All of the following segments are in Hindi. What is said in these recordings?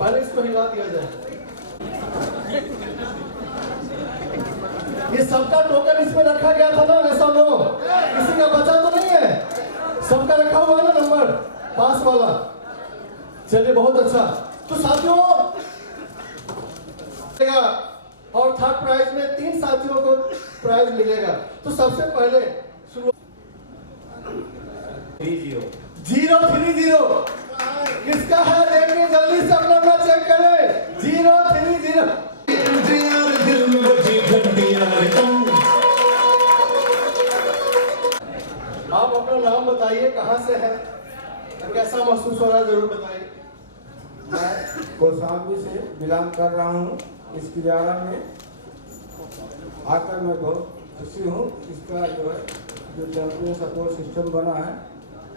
पहले इसको हिला दिया जाए। ये सबका टोकन इसमें रखा गया था ना, ऐसा लो किसी का बचा तो नहीं है, सबका रखा हुआ है ना नंबर पास वाला। चलिए बहुत अच्छा। तो साथियों और थर्ड प्राइज में 3 साथियों को प्राइज मिलेगा। तो सबसे पहले शुरू 030 किसका है देखिए, जल्दी से अपना अपना चेक करें। 030 आप अपना नाम बताइए, कहाँ से है, कैसा महसूस हो रहा है जरूर बताइए। मैं कौशाम्बी से बिलोंग कर रहा हूँ। इस किराया में आकर मैं बहुत खुशी हूँ। इसका जो है जो चैंपियन सपोर्ट सिस्टम बना है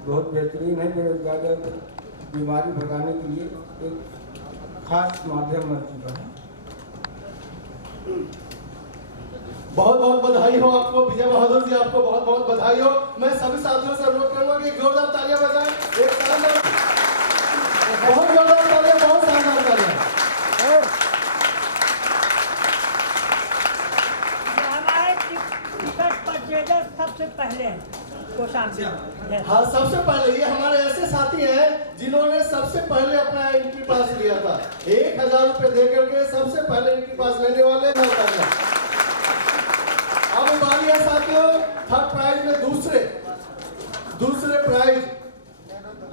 बहुत बेहतरीन है। बेरोजगारी बीमारी भगाने के लिए एक खास माध्यम बन चुका है। बहुत बहुत बधाई हो आपको विजय बहादुर जी, आपको बहुत बहुत बधाई हो। मैं सभी साथियों से अनुरोध करूंगा कि जोरदार तालियां बजाएं। एक शानदार, बहुत जोरदार तालियां, बहुत शानदार तालियां। हमारे टिकट परचेजर सबसे पहले कौशाम्बी। हाँ सबसे पहले ये हमारे ऐसे साथी हैं जिन्होंने सबसे पहले अपना एंट्री पास लिया था। 1000 रुपए दे करके सबसे पहले एंट्री पास लेने वाले अब बारी है साथियों थर्ड प्राइज में दूसरे प्राइज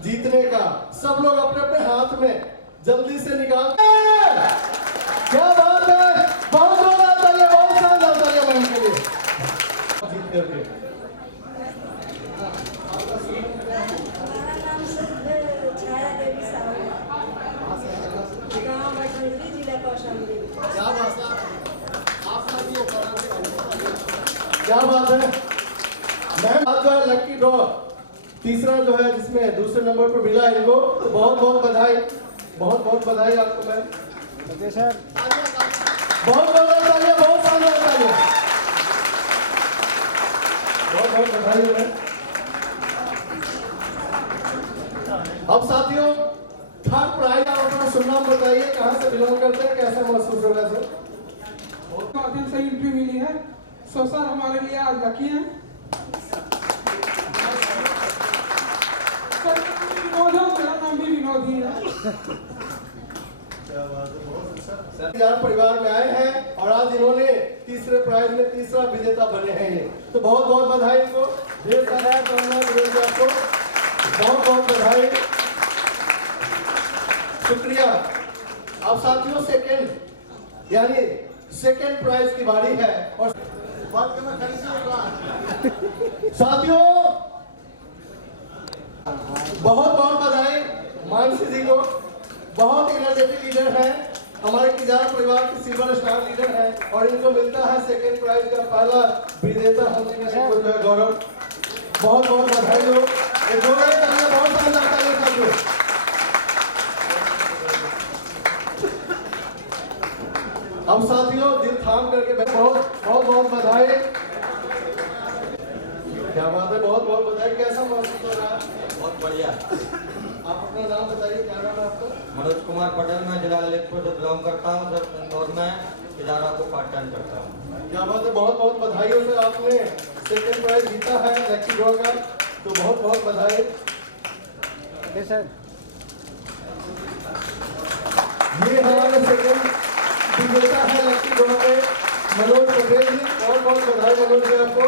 जीतने का। सब लोग अपने अपने हाथ में जल्दी से निकाल। क्या बात है, बहुत जोरदार तालियां, बहुत शानदार तालियां मैम के लिए जीत करके। हमारा नाम छाया देवी साहू, गाँव बटोली, जिला कौशाम्बी। क्या बात है मैम। आज जो है लकी ड्रॉ तीसरा जो है जिसमें दूसरे नंबर पर मिला इनको, तो बहुत बहुत बधाई, बहुत बहुत बधाई आपको मैम। ओके सर, बहुत बहुत तालियां, बहुत शानदार तालियां, बहुत बहुत बधाई मैम। अब साथियों थर्ड प्राइज आप अपना शुभ नाम बताइए, कहाँ से बिलोंग करते हैं, कैसा महसूस हो रहा है सर? माध्यम से एंट्री मिली है। सो सर हमारे लिए आज लकी है। सर विनोद है, मेरा नाम भी विनोद ही है। परिवार में आए हैं और आज इन्होंने तीसरे प्राइज में तीसरा विजेता बने हैं ये, तो बहुत बहुत बधाई इनको, ढेर सारा आपको बहुत बहुत बधाई, शुक्रिया। अब साथियों सेकंड यानी सेकंड प्राइज की बारी है और साथियों बहुत बहुत बधाई मानसी जी को, बहुत एनर्जेटिक लीडर है, हमारे किजार परिवार के सिल्वर स्टार लीडर है और इनको मिलता है सेकंड प्राइज का पहला विजेता होने का जो है गौरव। बहुत बहुत बधाई हो, बहुत शानदार तालियां। हम साथियों दिल थाम करके बहुत बहुत बहुत बधाई। क्या बात है, बहुत बहुत बधाई। कैसा महसूस हो रहा है? बहुत बढ़िया। आप अपना नाम बताइए, क्या नाम है आपका? मनोज कुमार पटेल, मैं जिला ललितपुर से बिलोंग करता हूँ सर। इंदौर में इदारा को पार्ट टाइम करता हूँ। क्या बात है, बहुत बहुत बधाई हो सर, आपने सेकंड प्राइज जीता है लकी ड्रॉ का, तो बहुत बहुत बधाई। ओके सर, ये हमारे सेकंड विजेता है लकी ड्रॉ में मनोज पटेल जी, बहुत बहुत बधाई मनोज जी आपको।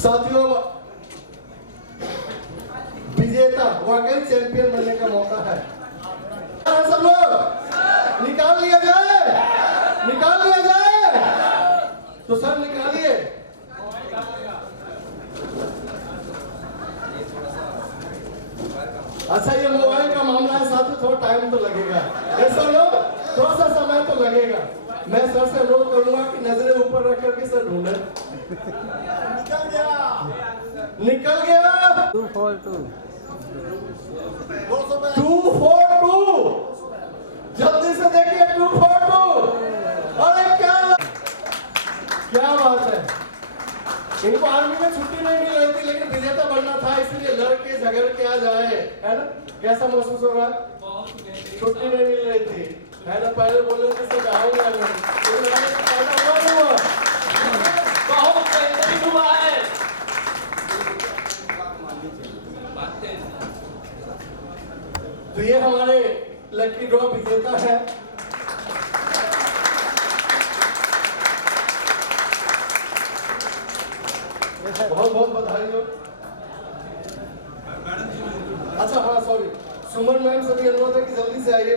साथियों विजेता वाकई चैंपियन बनने का मौका है। सब लोग निकाल लिया जाए, निकाल लिया जाए, तो सर निकालिए। अच्छा ये मोबाइल का मामला है साथियों, थोड़ा टाइम तो लगेगा, ऐसा लो थोड़ा सा समय तो लगेगा। मैं सर से अनुरोध करूंगा कि नजरें ऊपर रख करके सर ढूंढे। निकल गया 242 242, जल्दी से देखिए 242। अरे क्या बात है, इनको आर्मी में छुट्टी नहीं मिल रही थी लेकिन विजेता बनना था, इसलिए लड़के झगड़ के आ जाए, है ना? कैसा महसूस हो रहा है? छुट्टी नहीं मिल रही थी, है ना। पहले बोले थे सब आऊंगा मैं, लेकिन आने का फायदा हुआ नहीं हुआ। बहुत बेहतरीन हुआ है। तो ये हमारे लकी ड्रॉ विजेता है। बहुत बहुत बधाई हो। अच्छा हाँ सॉरी, सुमन मैम से भी अनुरोध है कि जल्दी से आइए।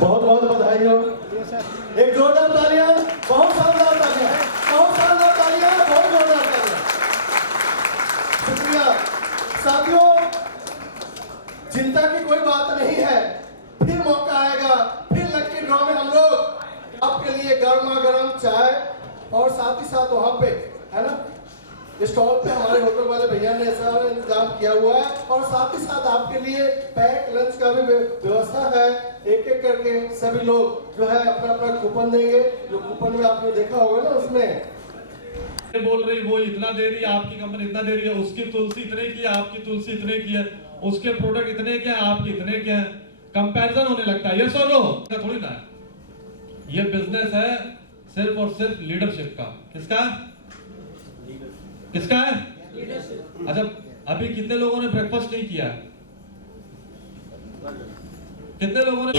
बहुत बहुत बधाई हो। एक जोरदार तालियां, बहुत शानदार तालियां, बहुत शानदार तालियां, बहुत जोरदार तालियां। शुक्रिया साथियों, चिंता की कोई बात नहीं है, फिर मौका आएगा, फिर लकी ड्रॉ में हम लोग आपके लिए गर्मा गर्म चाय और साथ ही साथ वहाँ पे है ना स्टॉल पे हमारे होटल वाले भैया ने ऐसा इंतजाम किया हुआ है, और साथ ही साथ आपके लिए पैक लंच का भी व्यवस्था है। एक एक करके सभी लोग जो है अपना अपना कूपन देंगे, जो कूपन में आपने देखा होगा ना उसमें बोल रही वो इतना दे रही है, आपकी कंपनी इतना दे रही है, उसकी तुलसी इतने की है, आपकी तुलसी इतने की है, उसके प्रोडक्ट इतने के हैं, आपके इतने के हैं, कंपैरिजन होने लगता है। ये सुनो थोड़ी ना है, ये बिजनेस है सिर्फ और सिर्फ लीडरशिप का। किसका किसका है? अच्छा अभी कितने लोगों ने ब्रेकफास्ट नहीं किया है? कितने लोगों ने?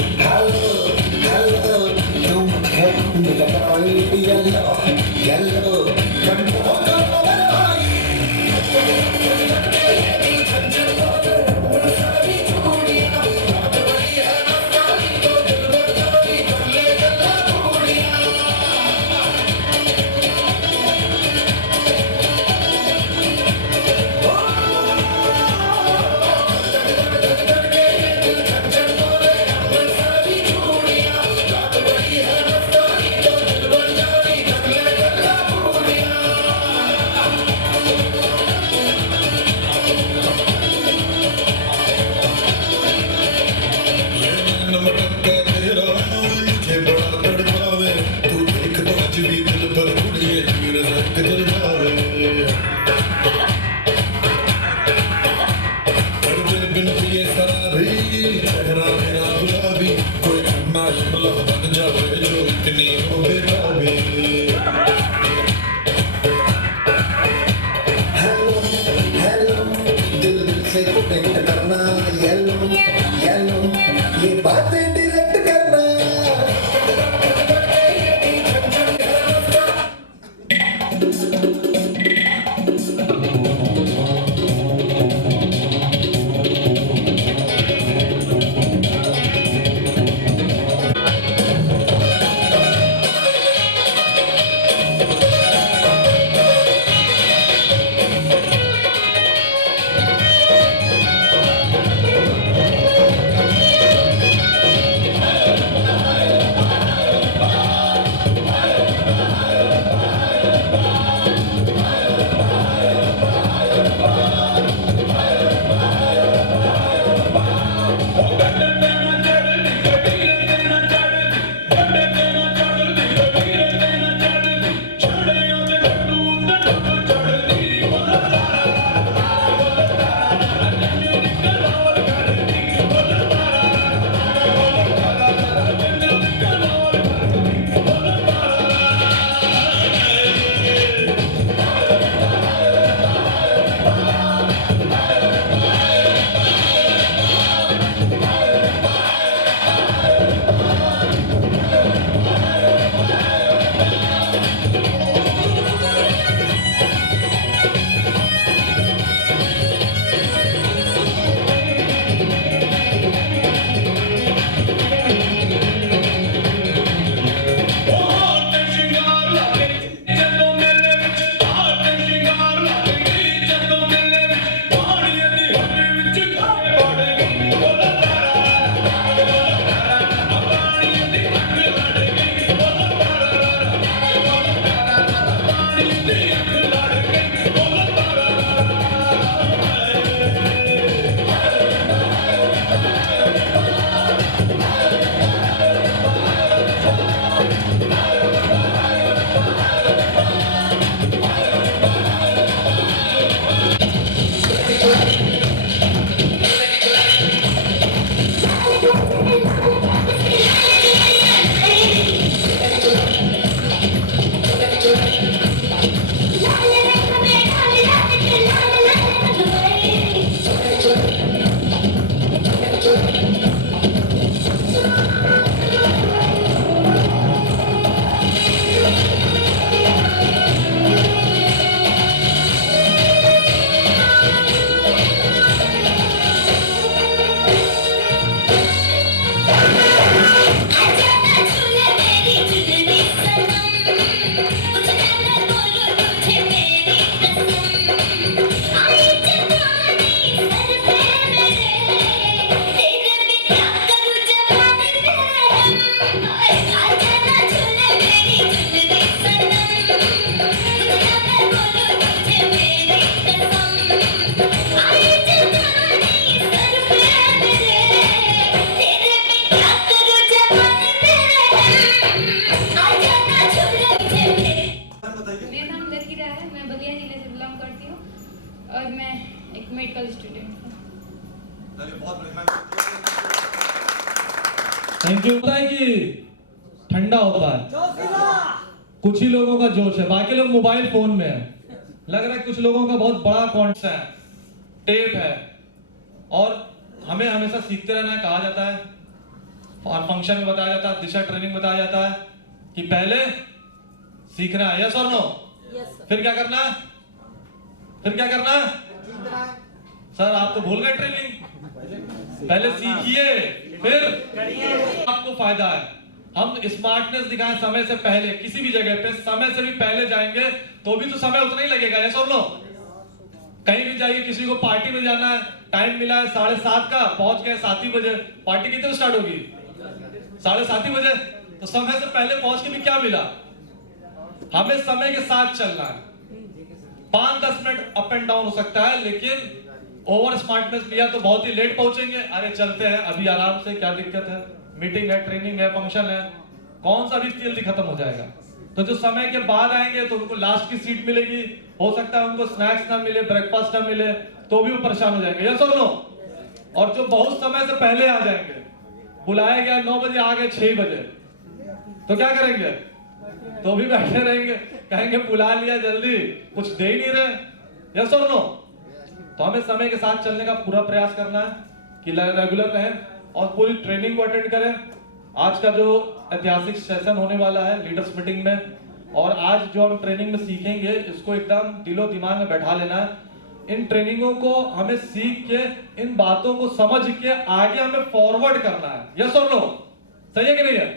मेरा नाम लकी राय है, मैं बलिया जिले से बिलोंग करती हूँ और मैं एक मेडिकल स्टूडेंट हूँ। Thank you. होता है कि ठंडा होता है, कुछ ही लोगों का जोश है, बाकी लोग मोबाइल फोन में है। लग रहा है कुछ लोगों का बहुत बड़ा कॉन्टेंट है, टेप है, और हमें हमेशा सीखते रहना है। कहा जाता है और फंक्शन में बताया जाता है, दिशा ट्रेनिंग बताया जाता है कि पहले सीखना है, यस और नो? फिर क्या करना है? फिर क्या करना है? सर आप तो भूल गए ट्रेनिंग। पहले सीखिए फिर आपको फायदा है। हम स्मार्टनेस दिखाएं समय से पहले, किसी भी जगह पे समय से भी पहले जाएंगे तो भी तो समय उतना ही लगेगा, यस और नो? कहीं भी जाइए, किसी को पार्टी में जाना है, टाइम मिला है 7:30 का, पहुंच गए 7 ही बजे, पार्टी कितने बजे स्टार्ट होगी? 7:30 बजे। तो समय से पहले पहुंच के भी क्या मिला? हमें समय के साथ चलना है। 5-10 मिनट अप एंड डाउन हो सकता है, लेकिन ओवर स्मार्टनेस लिया तो बहुत ही लेट पहुंचेंगे। अरे चलते हैं अभी आराम से, क्या दिक्कत है? मीटिंग है, ट्रेनिंग है, फंक्शन है, कौन सा भी जल्दी खत्म हो जाएगा। तो जो समय के बाद आएंगे तो उनको लास्ट की सीट मिलेगी, हो सकता है उनको स्नैक्स ना मिले, ब्रेकफास्ट ना मिले, तो भी वो परेशान हो जाएंगे, यस और नो? और जो बहुत समय से पहले आ जाएंगे, बुलाया गया 9 बजे, आ गए 6 बजे, तो क्या करेंगे? तो भी बैठे रहेंगे, कहेंगे बुला लिया जल्दी, कुछ दे ही नहीं रहे, यस और नो? तो हमें समय के साथ चलने का पूरा प्रयास करना है कि रेगुलर रहें और पूरी ट्रेनिंग को अटेंड करें। आज का जो ऐतिहासिक सेशन होने वाला है लीडर्स मीटिंग में, और आज जो हम ट्रेनिंग में सीखेंगे इसको एकदम दिलो दिमाग में बैठा लेना है। इन ट्रेनिंगों को हमें सीख के, इन बातों को समझ के आगे हमें फॉरवर्ड करना है, यस और नो? सही है कि नहीं है?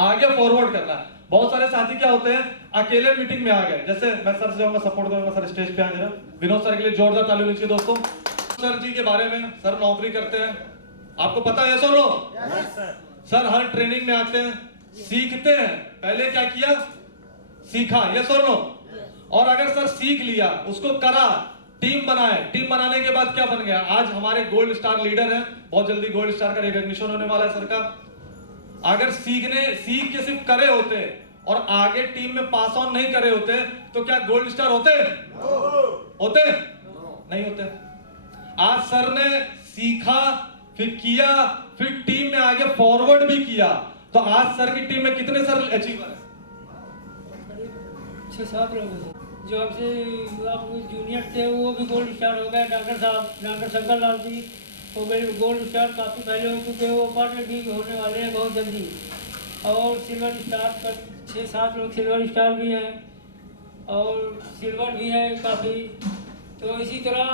आगे फॉरवर्ड करना है। बहुत सारे साथी क्या होते हैं, अकेले मीटिंग में आ गए, जैसे मैं सर से जाऊंगा, सपोर्ट करूंगा, सर स्टेज पे आ जरा। विनोद सर के लिए जोरदार ताली लीजिए दोस्तों। सर जी के बारे में, सर नौकरी करते हैं, आपको पता है यस और नो? सर हर ट्रेनिंग में आते हैं, सीखते हैं, पहले क्या किया? सीखा, यस और नो? और अगर सर सीख लिया, उसको करा, टीम बनाए, टीम बनाने के बाद क्या बन गया? आज हमारे गोल्ड स्टार लीडर हैं, बहुत जल्दी गोल्ड स्टार का रिकॉग्निशन होने वाला है सर का। अगर सीख के सिर्फ करे होते और आगे टीम में पास ऑन नहीं करे होते तो क्या गोल्ड स्टार होते? होते? नहीं होते। आज सर ने सीखा, फिर किया, फिर टीम में आगे फॉरवर्ड भी किया, तो आज सर की टीम में कितने सर अचीवर है? 6-7 लोग हैं। जो हमसे जूनियर थे वो भी गोल्ड स्टार हो गए। डॉक्टर साहब, डॉक्टर शंकर लाल जी हो गए गोल्ड स्टार, काफ़ी पहले हो चुके हैं, वो पार्ट भी होने वाले हैं बहुत जल्दी। और सिल्वर स्टार पर 6-7 लोग सिल्वर स्टार भी हैं और सिल्वर भी हैं काफ़ी। तो इसी तरह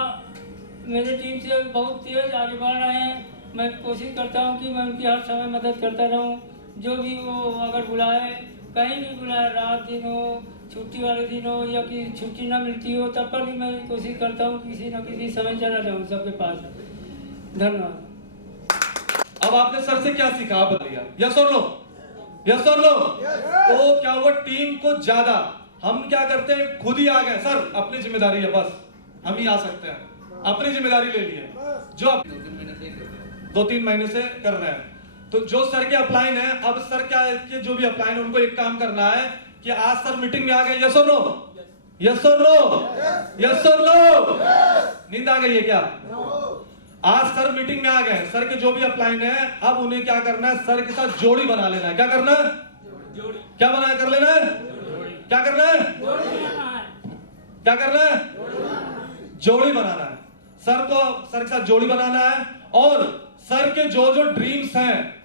मेरी टीम से बहुत तेज आगे बढ़ रहे हैं। मैं कोशिश करता हूं कि मैं उनकी हर समय मदद करता रहूं। जो भी वो अगर बुलाए, कहीं भी बुलाए, रात दिन हो, छुट्टी वाले दिन हो, या कि छुट्टी ना मिलती हो, तब पर भी मैं कोशिश करता हूं किसी न किसी समय चला जाऊं सबके पास। धन्यवाद। अब आपने सर से क्या सीखा, आप बताइए, यस और नो? यस और नो? तो क्या हुआ? टीम को ज्यादा, हम क्या करते हैं, खुद ही आ गए, सर अपनी जिम्मेदारी है, बस हम ही आ सकते हैं, अपनी जिम्मेदारी ले लिए, जो 2-3 महीने से कर रहे हैं। तो जो सर के अपलाइन है, अब सर क्या है कि जो भी अपलाइन है उनको एक काम करना है कि आज सर मीटिंग में आ गए, यस और नो? यस और नो? यस और नो? नींद आ गई है क्या? आज सर मीटिंग में आ गए, सर के जो भी अपलाइन है अब उन्हें क्या करना है, सर के साथ जोड़ी बना लेना है। क्या करना है? क्या बना कर लेना है? क्या करना है? क्या करना है? जोड़ी बनाना है। सर के साथ जोड़ी बनाना है और सर के जो जो ड्रीम्स हैं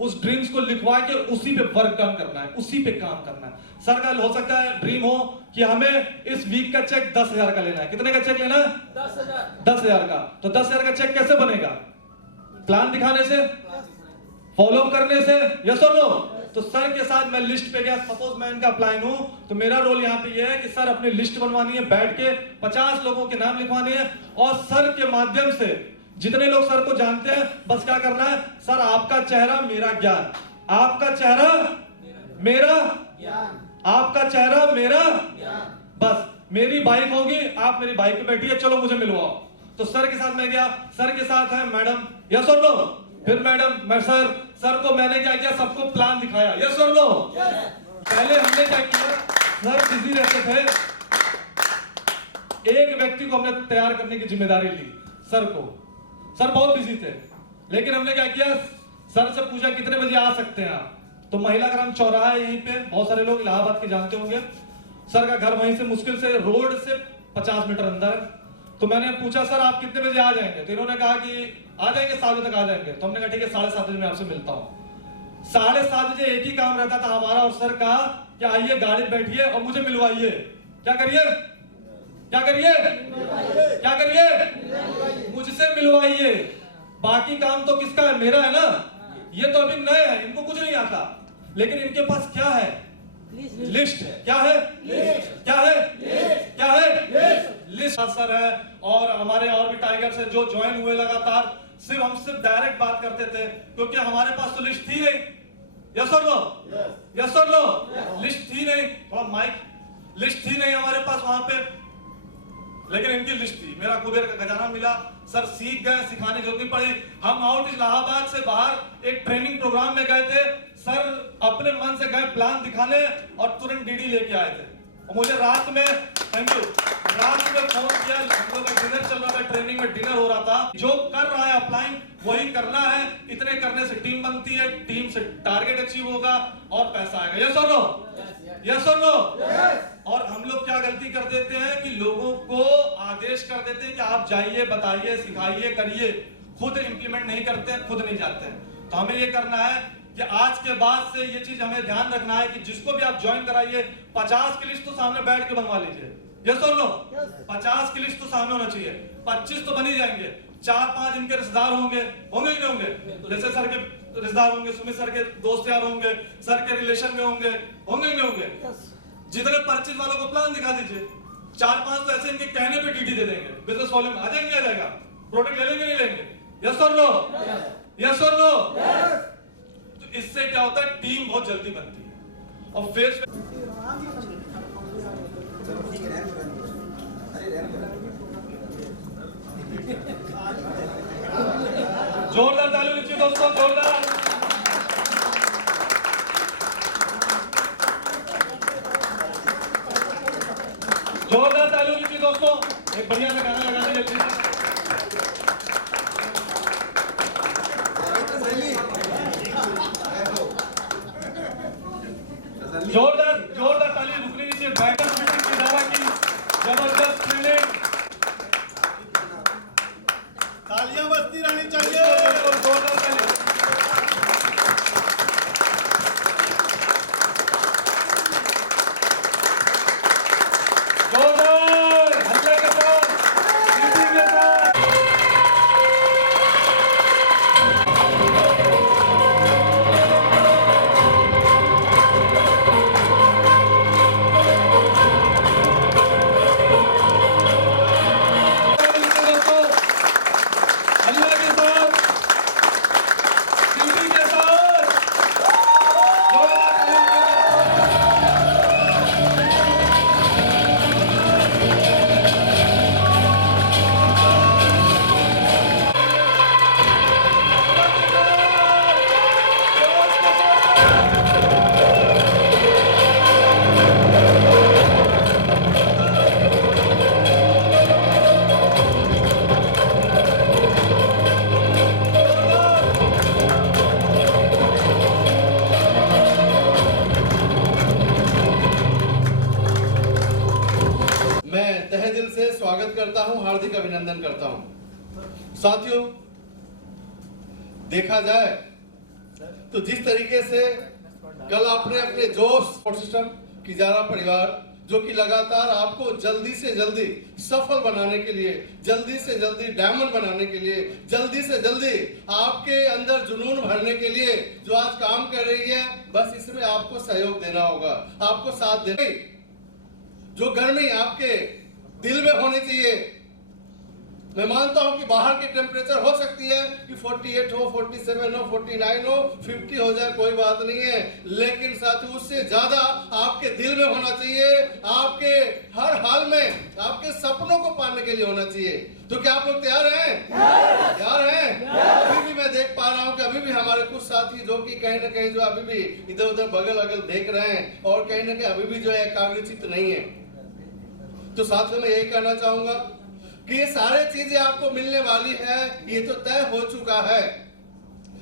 उस ड्रीम्स को लिखवा के उसी पे वर्क डन करना है, उसी पे काम करना है। सर का हो सकता है ड्रीम हो कि हमें इस वीक का चेक 10,000 का लेना है। कितने का चेक लेना है? 10,000 का। तो 10,000 का चेक कैसे बनेगा? प्लान दिखाने से, फॉलो करने से, यस और नो? तो सर के साथ मैं लिस्ट पे गया, सपोज मैं इनका अप्लाइन हूं, तो मेरा रोल यहाँ पे ये है कि सर अपनी लिस्ट बनवानी है, बैठ के 50 लोगों के नाम लिखवाने हैं और सर के माध्यम से जितने लोग सर को जानते हैं बस क्या करना है, सर आपका चेहरा मेरा ज्ञान, आपका चेहरा मेरा ज्ञान, आपका चेहरा मेरा ज्ञान। बस मेरी बाइक होगी, आप मेरी बाइक पे बैठिए, चलो मुझे मिलवाओ। तो सर के साथ मैं गया, सर के साथ है मैडम, यस और नो? फिर मैडम, मैं सर को मैंने क्या किया, सबको प्लान दिखाया, यस और नो? पहले हमने क्या किया, सर बिजी रहते थे, एक व्यक्ति को हमने तैयार करने की जिम्मेदारी ली, सर को। सर बहुत बिजी थे, लेकिन हमने क्या किया, सर से पूछा कितने बजे आ सकते हैं आप? तो महिला ग्राम चौराहा है यहीं पे, बहुत सारे लोग इलाहाबाद के जानते होंगे। सर का घर वहीं से मुश्किल से रोड से 50 मीटर अंदर है। तो मैंने पूछा सर आप कितने बजे आ जाएंगे? तो इन्होंने कहा कि आ जाएंगे 7 बजे तक आ जाएंगे। तो हमने कहा ठीक है 7:30 बजे मैं आपसे मिलता हूँ। 7:30 बजे एक ही काम रहता था हमारा और सर का कि आइए गाड़ी बैठिए और मुझे मिलवाइए। क्या करिए? क्या करिए? क्या करिए? मुझसे मिलवाइए। बाकी काम तो किसका है? मेरा है ना। ये तो अभी नए हैं, इनको कुछ नहीं आता, लेकिन इनके पास क्या है? लिस्ट। क्या है? क्या है? क्या है? लिस्ट। सर है और हमारे और भी टाइगर्स है जो ज्वाइन हुए लगातार, सिर्फ हम डायरेक्ट बात करते थे क्योंकि हमारे पास तो लिस्ट थी नहीं। यस और नो? यस और नो? लिस्ट थी नहीं, थोड़ा माइक, लिस्ट थी नहीं हमारे पास वहां पे, लेकिन इनकी लिस्ट थी। मेरा कुबेर का खजाना मिला, सर सीख गए, सिखाने की जरूरत नहीं पड़ी। हम आउट इलाहाबाद से बाहर एक ट्रेनिंग प्रोग्राम में गए थे, सर अपने मन से गए प्लान दिखाने और तुरंत डीडी लेके आए थे। और मुझे रात में, थैंक यू, रात में फोन किया, हम लोग का डिनर चल रहा था, ट्रेनिंग में डिनर हो रहा था। जो कर रहा है अप्लाइन वही करना है, इतने करने से टीम बनती है, टीम से टारगेट अचीव होगा और पैसा आएगा। यस और नो? यस और नो? और हम लोग क्या गलती कर देते हैं कि लोगों को आदेश कर देते हैं कि आप जाइए, बताइए, सिखाइए, करिए, खुद इंप्लीमेंट नहीं करते हैं, खुद नहीं जाते हैं। तो हमें ये करना है कि आज के बाद से ये चीज हमें ध्यान रखना है कि जिसको भी आप ज्वाइन कराइए 50 की लिस्ट तो सामने बैठ के बनवा लीजिए। यस और नो? 50 की लिस्ट तो सामने होना चाहिए, 25 तो बन ही जाएंगे। 4-5 इनके रिश्तेदार होंगे कि नहीं होंगे? जैसे सर के रिश्तेदार होंगे, सुमित सर के दोस्त यार होंगे, सर के रिलेशन में होंगे कि नहीं होंगे? जितने 25 वालों को प्लान दिखा दीजिए, 4-5 तो ऐसे इनके कहने पे डीडी दे देंगे, बिजनेस वॉल्यूम आ जाएंगे, आ जाएगा, प्रोडक्ट ले लेंगे नहीं लेंगे? यस और नो? यस और नो? तो इससे क्या होता है, टीम बहुत जल्दी बनती है। और फेस जोरदार ताली लीजिए दोस्तों, जोरदार। जोरदार ताली लीजिए दोस्तों। एक बढ़िया सा गाना लगा दीजिए जल्दी से। जोरदार ताली रुकनी नहीं चाहिए। बैकअप मीटिंग की इदारा की जबरदस्त ट्रेनिंग, तालियां बजती रहनी चाहिए। जोरदार ताली। जोरदार हल्ले के साथ, सीटी के साथ। स्वागत करता हूं, हार्दिक अभिनंदन करता हूं। साथियों, देखा जाए तो जिस तरीके से कल आपने अपने जोश सपोर्ट सिस्टम किजारा परिवार, जो कि लगातार आपको जल्दी से जल्दी सफल बनाने के लिए, जल्दी से जल्दी डायमंड बनाने के लिए, जल्दी से जल्दी आपके अंदर जुनून भरने के लिए जो आज काम कर रही है, बस इसमें आपको सहयोग देना होगा, आपको साथ देना। जो गर्मी आपके दिल में होनी चाहिए। मैं मानता हूं कि बाहर की टेम्परेचर हो सकती है कि 48 हो, 47 हो, 49 हो, 50 हो जाए, कोई बात नहीं है, लेकिन साथ ही उससे ज्यादा आपके दिल में होना चाहिए, आपके हर हाल में आपके सपनों को पाने के लिए होना चाहिए। तो क्या आप लोग तैयार हैं? तैयार हैं? अभी भी मैं देख पा रहा हूं कि अभी भी हमारे कुछ साथी जो कि कहीं ना कहीं जो अभी भी इधर उधर बगल अगल देख रहे हैं और कहीं ना कहीं अभी भी जो है एकाग्रचित्त नहीं है। तो साथियों, मैं यही कहना चाहूंगा कि ये सारे चीजें आपको मिलने वाली है, ये तो तय हो चुका है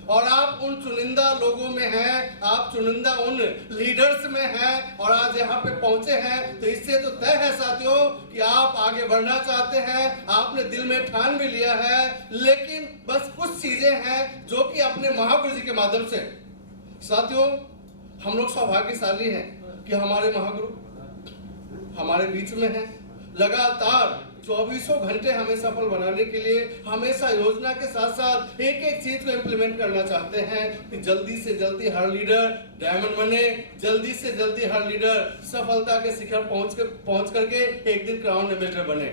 और आप उन चुनिंदा लोगों में हैं, आप चुनिंदा उन लीडर्स में हैं और आज यहाँ पे पहुंचे हैं। तो इससे तो तय है साथियों कि आप आगे बढ़ना चाहते हैं, आपने दिल में ठान भी लिया है, लेकिन बस कुछ चीजें हैं जो कि अपने महागुरु जी के माध्यम से। साथियों, हम लोग सौभाग्यशाली हैं कि हमारे महागुरु हमारे बीच में हैं, लगातार 24 घंटे हमें सफल बनाने के लिए हमेशा योजना के साथ साथ एक एक चीज को इम्प्लीमेंट करना चाहते हैं कि जल्दी से जल्दी हर लीडर डायमंड बने, जल्दी से जल्दी हर लीडर सफलता के शिखर पहुंच करके एक दिन क्राउन एम्बेसडर बने।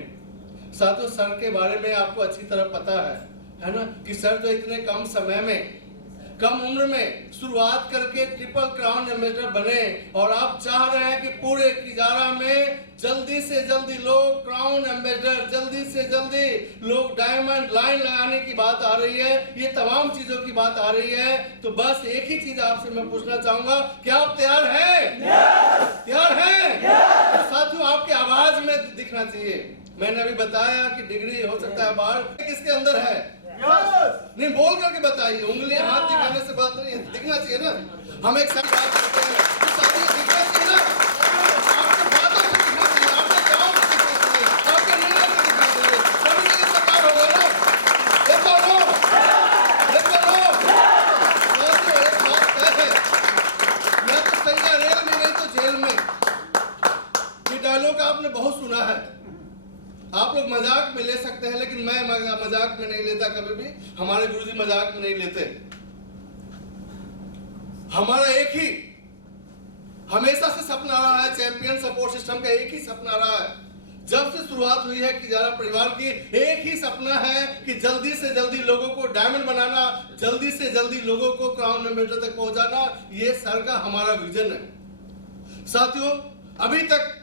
साथियों, सर के बारे में आपको अच्छी तरह पता है ना, कि सर जो इतने कम समय में, कम उम्र में शुरुआत करके ट्रिपल क्राउन एम्बेसडर बने और आप चाह रहे हैं कि पूरे किजारा में जल्दी से जल्दी लोग क्राउन एम्बेसडर, जल्दी से जल्दी लोग डायमंड लाइन लगाने की बात आ रही है, ये तमाम चीजों की बात आ रही है। तो बस एक ही चीज आपसे मैं पूछना चाहूंगा, क्या आप तैयार हैं? तैयार हैं? तो साथियों, आपकी आवाज में दिखना चाहिए। मैंने अभी बताया कि डिग्री हो सकता है बाहर, किसके अंदर है? नहीं, बोल करके बताइए, उंगली हाथ दिखाने से बात नहीं, दिखना चाहिए ना। हम एक साथ बात करते हैं तो साथ ही दिखना चाहिए ना, आपकी बातों से दिखना चाहिए, आपके जवाब से दिखना चाहिए, आपके निर्णय से दिखना चाहिए, तभी ये सरकार होगा ना। देखो लो, देखो लो, तो एक बात तय है, या तो सैया रेल में नहीं तो जेल में। ये डायलॉग आपने बहुत सुना है, आप लोग मजाक में ले सकते हैं, लेकिन मैं मजाक में नहीं लेता कभी भी, हमारे गुरुजी मजाक में नहीं लेते। हमारा एक ही हमेशा से सपना रहा है, चैंपियन सपोर्ट सिस्टम का एक ही सपना रहा है, जब से शुरुआत हुई है किजारा परिवार की, एक ही सपना है कि जल्दी से जल्दी लोगों को डायमंड बनाना, जल्दी से जल्दी लोगों को क्राउन एम्बेसडर तक पहुंचाना, ये सर का हमारा विजन है। साथियों, अभी तक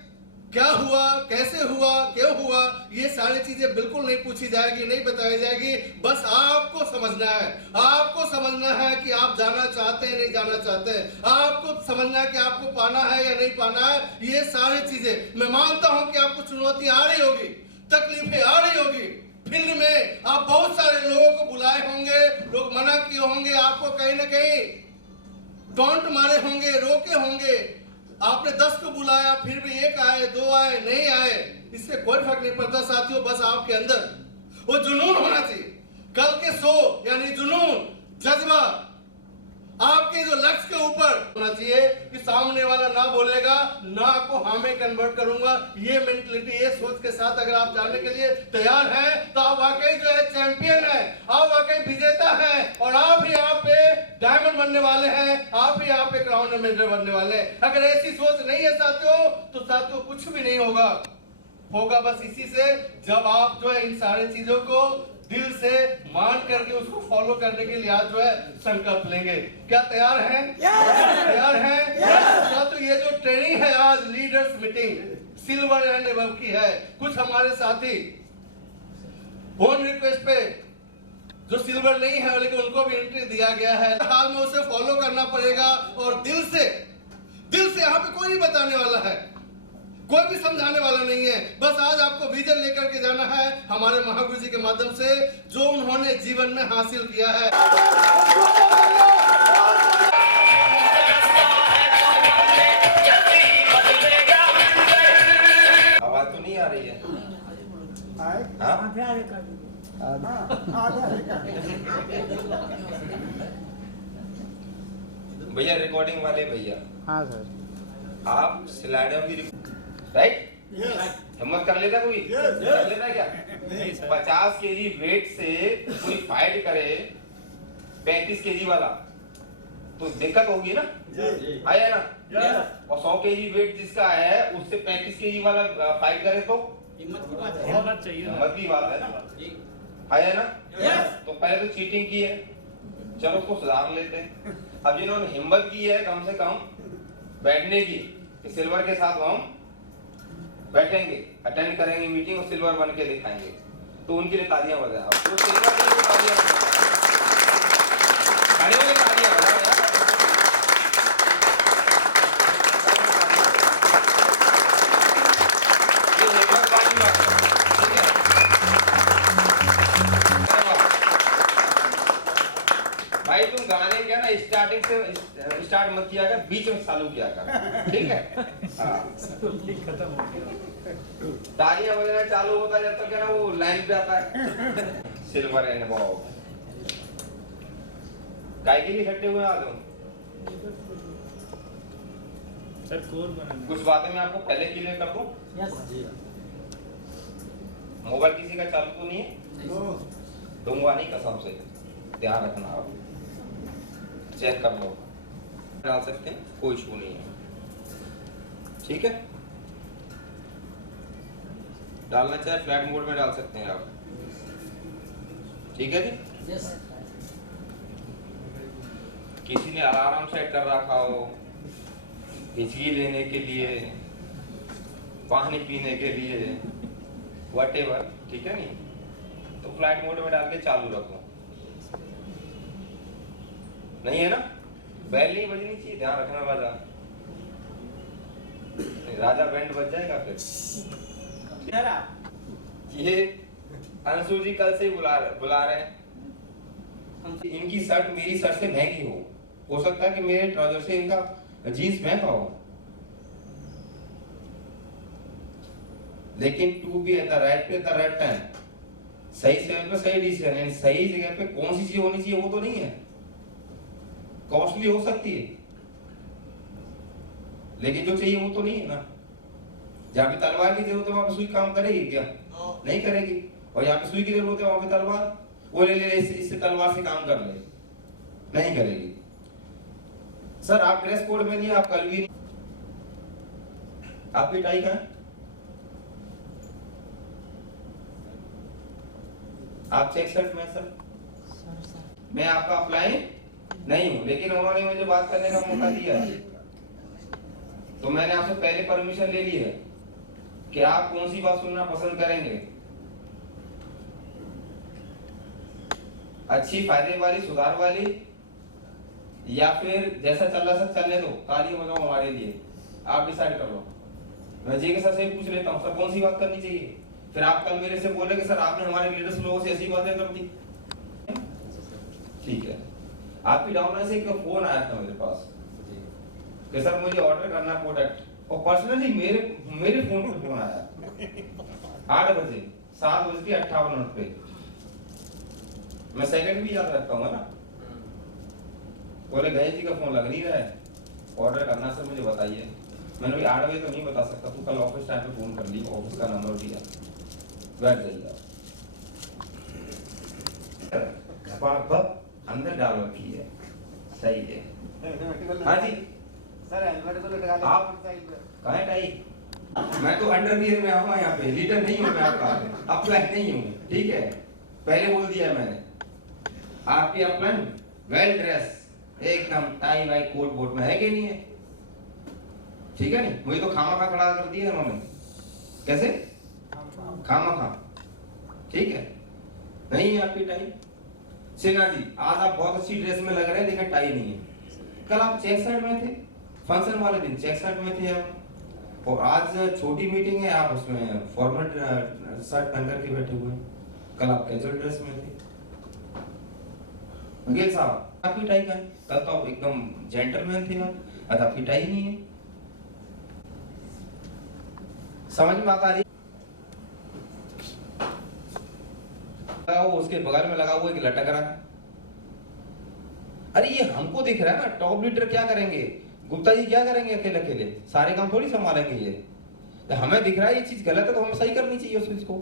क्या हुआ, कैसे हुआ, क्यों हुआ, ये सारी चीजें बिल्कुल नहीं पूछी जाएगी, नहीं बताई जाएगी। बस आपको समझना है, आपको समझना है कि आप जाना चाहते हैं, नहीं जाना चाहते हैं, आपको समझना है कि आपको पाना है या नहीं पाना है। ये सारी चीजें मैं मानता हूं कि आपको चुनौती आ रही होगी, तकलीफें आ रही होगी। फील्ड में आप बहुत सारे लोगों को बुलाए होंगे, लोग मना किए होंगे, आपको कहीं ना कहीं टॉन्ट मारे होंगे, रोके होंगे, आपने 10 को बुलाया, फिर भी एक आए, 2 आए, नहीं आए, इससे कोई फर्क नहीं पड़ता साथियों। बस आपके अंदर वो जुनून होना चाहिए, कल के 100 यानी जुनून, जज्बा आपके जो लक्ष्य के ऊपर होना चाहिए कि सामने वाला ना बोलेगा, ना को हाँ में कन्वर्ट करूंगा। ये मेंटलिटी, ये सोच के साथ अगर आप जाने के लिए तैयार हैं तो आप वाकई जो है चैंपियन है, आप वाकई विजेता है और आप ही यहाँ पे डायमंड बनने वाले हैं, आप ही यहाँ पे क्राउन एम्बेसडर बनने वाले हैं। अगर ऐसी सोच नहीं है साथियों, तो साथियों कुछ भी नहीं होगा बस इसी से, जब आप जो है इन सारी चीजों को दिल से मान करके उसको फॉलो करने के लिए आज जो है संकल्प लेंगे। क्या तैयार हैं? तैयार हैं? तो ये जो ट्रेनिंग है आज leaders meeting silver and above की है, कुछ हमारे साथी फोन रिक्वेस्ट पे जो सिल्वर नहीं है लेकिन उनको भी एंट्री दिया गया है, हाल में उसे फॉलो करना पड़ेगा और दिल से यहाँ पे कोई नहीं बताने वाला है, कोई भी समझाने वाला नहीं है। बस आज आपको विजन लेकर के जाना है हमारे महागुरु जी के माध्यम से, जो उन्होंने जीवन में हासिल किया है। आवाज तो नहीं आ रही है? भैया रिकॉर्डिंग वाले भैया, हाँ सर। आप स्लाइडर की राइट हिम्मत कर लेता कोई? कर लेता क्या? 50 केजी वेट से कोई फाइट करे 35 केजी वाला तो दिक्कत होगी ना? आया ना? और 100 केजी वेट जिसका है उससे 35 केजी वाला फाइट करे तो हिम्मत चाहिए, हिम्मत की बात है ना? आया ना? तो पहले तो चीटिंग की है, चलो उसको सुधार लेते हैं। अब जिन्होंने हिम्मत की है कम से कम बैठने की, सिल्वर के साथ हम बैठेंगे, अटेंड करेंगे मीटिंग और सिल्वर बन के दिखाएंगे, तो उनके लिए तालियां बजाएं। तो सिल्वर के लिए तालियां खड़े होकर तालियां बजाओ यार। ये हिम्मत वाली बात है, ठीक है? भाई तुम गाने क्या ना स्टार्टिंग से स्टार्ट मत किया कर, बीच में चालू किया कर, ठीक है? हाँ तालियां बजाना चालू होता है जब तक है ना वो लाइन पे आता है। सिल्वर एंड बॉब काय के लिए इकट्ठे हुए आज हम? सर कोर बनाना। कुछ बातें मैं आपको पहले क्लियर कर दूं। मोबाइल किसी का चालू तो नहीं है? दूंगा नहीं कसम से, ध्यान रखना आप, चेक कर लो, डाल सकते हैं, कोई इशू नहीं है, ठीक है? डालना चाहे फ्लैट मोड में डाल सकते हैं आप, ठीक है जी? किसी ने अलार्म सेट कर रखा हो हिचकी लेने के लिए, पानी पीने के लिए, व्हाटएवर, ठीक है नहीं, तो फ्लाइट मोड में डाल के चालू रखो। नहीं है ना? बेल नहीं बजनी चाहिए, ध्यान रखना राजा, राजा बैंड बज जाएगा फिर। ये अंशु जी कल से ही बुला रहे हैं, इनकी शर्ट मेरी शर्ट से महंगी हो सकता है कि मेरे ट्राउजर से इनका जीन्स महंगा हो, लेकिन to be at the right पे एट द राइट टाइम, सही समय पे सही डिसीजन, यानी सही जगह पे कौन सी चीज होनी चाहिए वो तो नहीं है, कॉस्टली हो सकती है लेकिन जो चाहिए वो तो नहीं है ना। जहाँ पे तलवार की जरूरत है वहां पे सुई काम करेगी क्या? नहीं करेगी। और यहाँ पे सुई की जरूरत है वहां पे तलवार, वो ले इससे तलवार से काम कर ले, नहीं करेगी। सर आप ड्रेस कोड में नहीं, आप कल भी आपकी टाई कहाँ है? आप चेक शर्ट में सर, मैं आपका अप्लाई नहीं हूं, लेकिन उन्होंने मुझे बात करने का मौका दिया है, तो मैंने आपसे पहले परमिशन ले ली है कि आप कौन सी बात सुनना पसंद करेंगे, अच्छी फायदे वाली सुधार वाली, या फिर जैसा चल रहा सब चलने दो, ताली बजाओ हमारे लिए, आप डिसाइड कर लो। मैं जी के सर से पूछ लेता हूँ, सर कौन सी बात करनी चाहिए, फिर आप कल मेरे से बोले कि सर आपने हमारे लीडर्स लोगों से ऐसी बातें कर दी, ठीक है। आपकी डाउनलाइन से एक फोन आया था मेरे पास कि सर मुझे ऑर्डर करना प्रोडक्ट, और पर्सनली मेरे फोन पे फोन आया 8 बजे 7:58 पे, मैं सेकंड भी याद रखता हूँ ना, बोले गए जी का फोन लग नहीं रहा है, ऑर्डर करना सर मुझे बताइए। मैंने भी 8 बजे तो नहीं बता सकता, तू कल ऑफिस टाइम पे फोन कर ली, ऑफिस का नंबर दिया, बैठ जाइए आप, अंदर डाल रखी है, सही है। हाँ जी सर हेलमेट को लटका आप कहाँ है टाई? मैं तो अंडरवियर में आऊंगा यहाँ पे, लीडर नहीं हूँ मैं आपका, अपलाइन नहीं हूँ, ठीक है, पहले बोल दिया मैंने। आपके अपलाइन वेल ड्रेस एकदम टाई वाई कोट वोट में है कि नहीं है, ठीक है नहीं? मुझे तो खामा खा खड़ा कर दिया उन्होंने, कैसे खामा खा, ठीक है, नहीं है आपकी टाई। सिन्हा जी आज आप बहुत अच्छी ड्रेस में लग रहे हैं लेकिन टाई नहीं है, कल आप चेक शर्ट में थे, फंक्शन वाले दिन चेक शर्ट में थे आप, और आज छोटी मीटिंग है आप उसमें फॉर्मल शर्ट पहन करके बैठे हुए हैं, कल आप कैजुअल ड्रेस में थे। वकील साहब आपकी टाई का है, कल तो आप एकदम जेंटलमैन थे आप, आज आपकी टाई नहीं है, समझ में आता रही? उसके बगल में लगा हुआ एक लटक रहा है, अरे ये हमको दिख रहा है ना, टॉप लीडर क्या करेंगे, गुप्ता जी क्या करेंगे अकेले अकेले, सारे काम थोड़ी संभालेंगे ये। तो हमें दिख रहा है ये चीज गलत है तो हमें सही करनी चाहिए, उस चीज को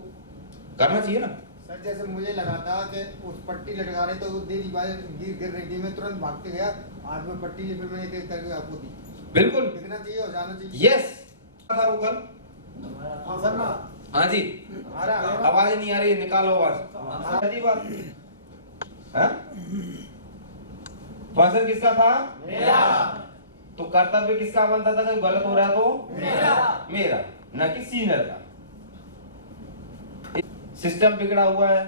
करना चाहिए ना। सर जैसे मुझे लगा था कि उस पट्टी लटका रहे तो दे दी बात गिर रही थी, मैं तुरंत भाग के गया, हाथ में पट्टी ली, फिर मैंने करके आपको दी। बिल्कुल दिखना चाहिए और जाना चाहिए। यस था वो कल। हाँ सर ना, हाँ जी आवाज नहीं आ रही, निकालो आवाज। जी बात हाँ? फंक्शन किसका था? मेरा। तो कर्तव्य किसका बनता था? कहीं गलत हो रहा है तो मेरा, न कि सीनियर का। सिस्टम बिगड़ा हुआ है,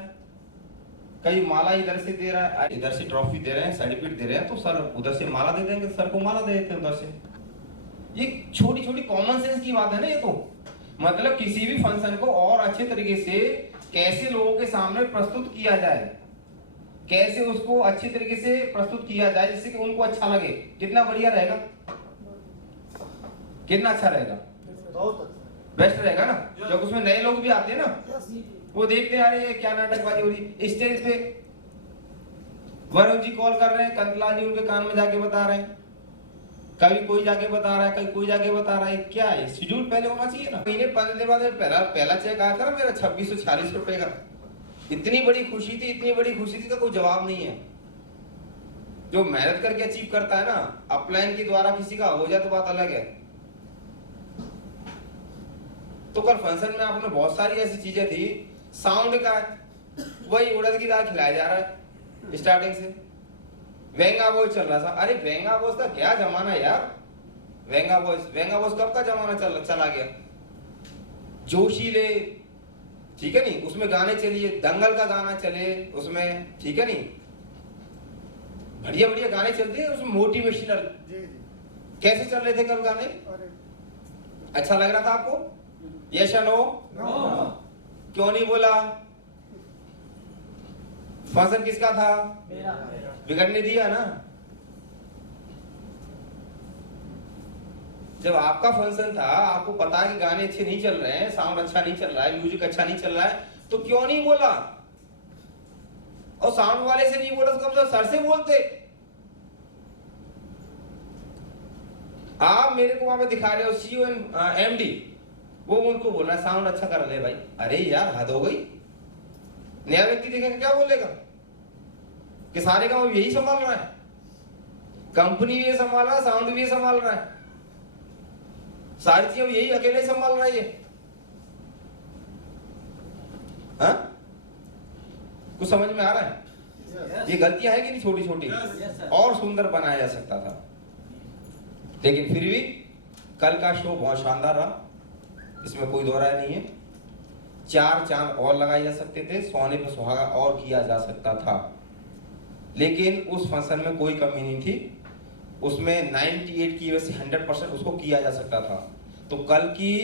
कहीं माला इधर से दे रहा है, इधर से ट्रॉफी दे रहे हैं, सर्टिफिकेट दे रहे हैं, तो सर उधर से माला दे देंगे, सर को माला दे देते हैं उधर से। ये छोटी छोटी कॉमन सेंस की बात है ना ये तो। मतलब किसी भी फंक्शन को और अच्छे तरीके से कैसे लोगों के सामने प्रस्तुत किया जाए, कैसे उसको अच्छी तरीके से प्रस्तुत किया जाए जिससे कि उनको अच्छा लगे, कितना बढ़िया रहेगा, कितना अच्छा रहेगा, बेस्ट रहेगा ना। जब उसमें नए लोग भी आते हैं ना, वो देखते हैं अरे क्या नाटकबाजी हो रही। स्टेज पे वरुण जी कॉल कर रहे हैं, कंतलाल जी उनके कान में जाके बता रहे हैं, कभी कोई जाके बता रहा है, कभी कोई जाके बता रहा है। क्या है शेड्यूल पहले होना चाहिए ना। महीने 15 दिन बाद पहला चेक आया था ना मेरा 2640 रुपए का। इतनी बड़ी खुशी थी, इतनी बड़ी खुशी थी का कोई जवाब नहीं है। जो मेहनत करके अचीव करता है ना, अपलाइन के द्वारा किसी का हो जाए तो बात अलग है। तो कल फंक्शन में आपने बहुत सारी ऐसी चीजें थी। साउंड का वही उड़द की दाल खिलाया जा रहा है स्टार्टिंग से। वेंगा बॉयज चल रहा था। अरे वेंगा बॉयज का क्या जमाना यार, वेंगा बॉयज कब का जमाना चला गया। जोशीले, ठीक है नहीं, उसमें गाने चलिए, दंगल का गाना चले उसमें, ठीक है नहीं, बढ़िया बढ़िया गाने चलते हैं उसमें, मोटिवेशनल। कैसे चल रहे थे कल गाने? अच्छा लग रहा था आपको? यस या नो? क्यों नहीं बोला? फंक्शन किसका था? मेरा। बिगड़ने दिया ना। जब आपका फंक्शन था, आपको पता है कि गाने अच्छे नहीं चल रहे हैं, साउंड अच्छा नहीं चल रहा है, म्यूजिक अच्छा नहीं चल रहा है, तो क्यों नहीं बोला? और साउंड वाले से नहीं बोला तो कम से कम सर से बोलते। आप मेरे को वहां पे दिखा रहे हो सीईओ एंड एमडी, वो उनको बोल रहा है साउंड अच्छा कर ले भाई। अरे यार हद हो गई। नया व्यक्ति देखेगा क्या बोलेगा कि सारे काम यही संभाल रहा है, कंपनी भी ये संभाल रहा है, साउंड भी ये संभाल रहा है, सारी चीजें यही अकेले संभाल रहा है ये। हाँ? कुछ समझ में आ रहा है? ये गलतियां है कि नहीं छोटी छोटी? और सुंदर बनाया जा सकता था, लेकिन फिर भी कल का शो बहुत शानदार रहा, इसमें कोई दो राय नहीं है। 4 चांद और लगाए जा सकते थे, सोने पे सुहागा और किया जा सकता था, लेकिन उस फंक्शन में कोई कमी नहीं थी। उसमें 98 की वजह से 100% उसको किया जा सकता था। तो कल की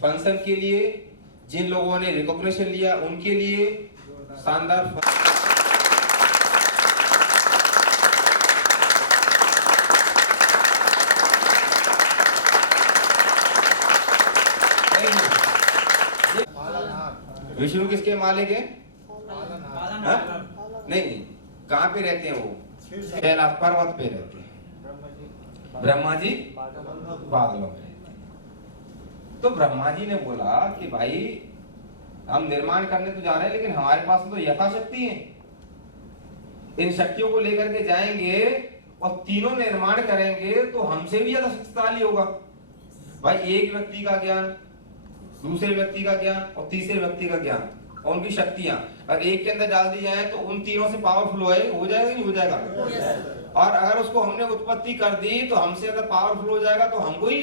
फंक्शन के लिए जिन लोगों ने रिकॉग्निशन लिया उनके लिए शानदार। विष्णु किसके मालिक है? नहीं, कहाँ पे रहते हैं वो? कैलाश पर्वत पे रहते हैं। ब्रह्मा जी बादलों में। तो ब्रह्मा जी ने बोला कि भाई हम निर्माण करने तो जा रहे हैं, लेकिन हमारे पास तो यथाशक्ति है, इन शक्तियों को लेकर के जाएंगे और तीनों निर्माण करेंगे तो हमसे भी ज्यादा शक्तिशाली होगा। भाई एक व्यक्ति का ज्ञान, दूसरे व्यक्ति का ज्ञान और तीसरे व्यक्ति का ज्ञान और उनकी शक्तियां अगर एक के अंदर डाल दी जाए तो उन तीनों से पावरफुल हो जाएगा नहीं हो जाएगा? और अगर उसको हमने उत्पत्ति कर दी तो हमसे ज्यादा पावरफुल हो जाएगा, तो हमको ही।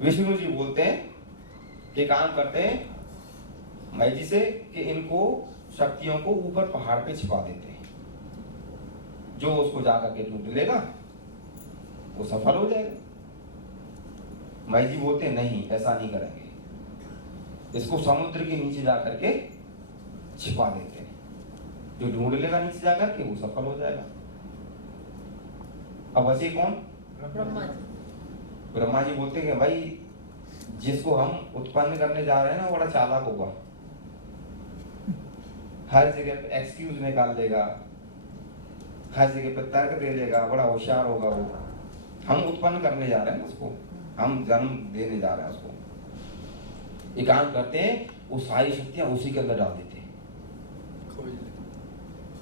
विष्णु जी बोलते हैं कि काम करते हैं माई जी से कि इनको शक्तियों को ऊपर पहाड़ पे छिपा देते हैं, जो उसको जाकर के ढूंढ लेगा वो सफल हो जाएगा। माई जी बोलते हैं नहीं, ऐसा नहीं करेंगे, इसको समुद्र के नीचे जाकर के छिपा देते हैं, जो ढूंढ लेगा नीचे जाकर के वो सफल हो जाएगा। अब बचे कौन? ब्रह्मा जी बोलते हैं कि भाई जिसको हम उत्पन्न करने जा रहे हैं ना बड़ा चालाक होगा, हर जगह पे एक्सक्यूज निकाल देगा, हर जगह पे तर्क दे लेगा, बड़ा होशियार होगा वो। हम उत्पन्न करने जा रहे हैं उसको, हम जन्म देने जा रहे हैं उसको। ये काम करते हैं, वो सारी शक्तियां उसी के अंदर डाल देते हैं।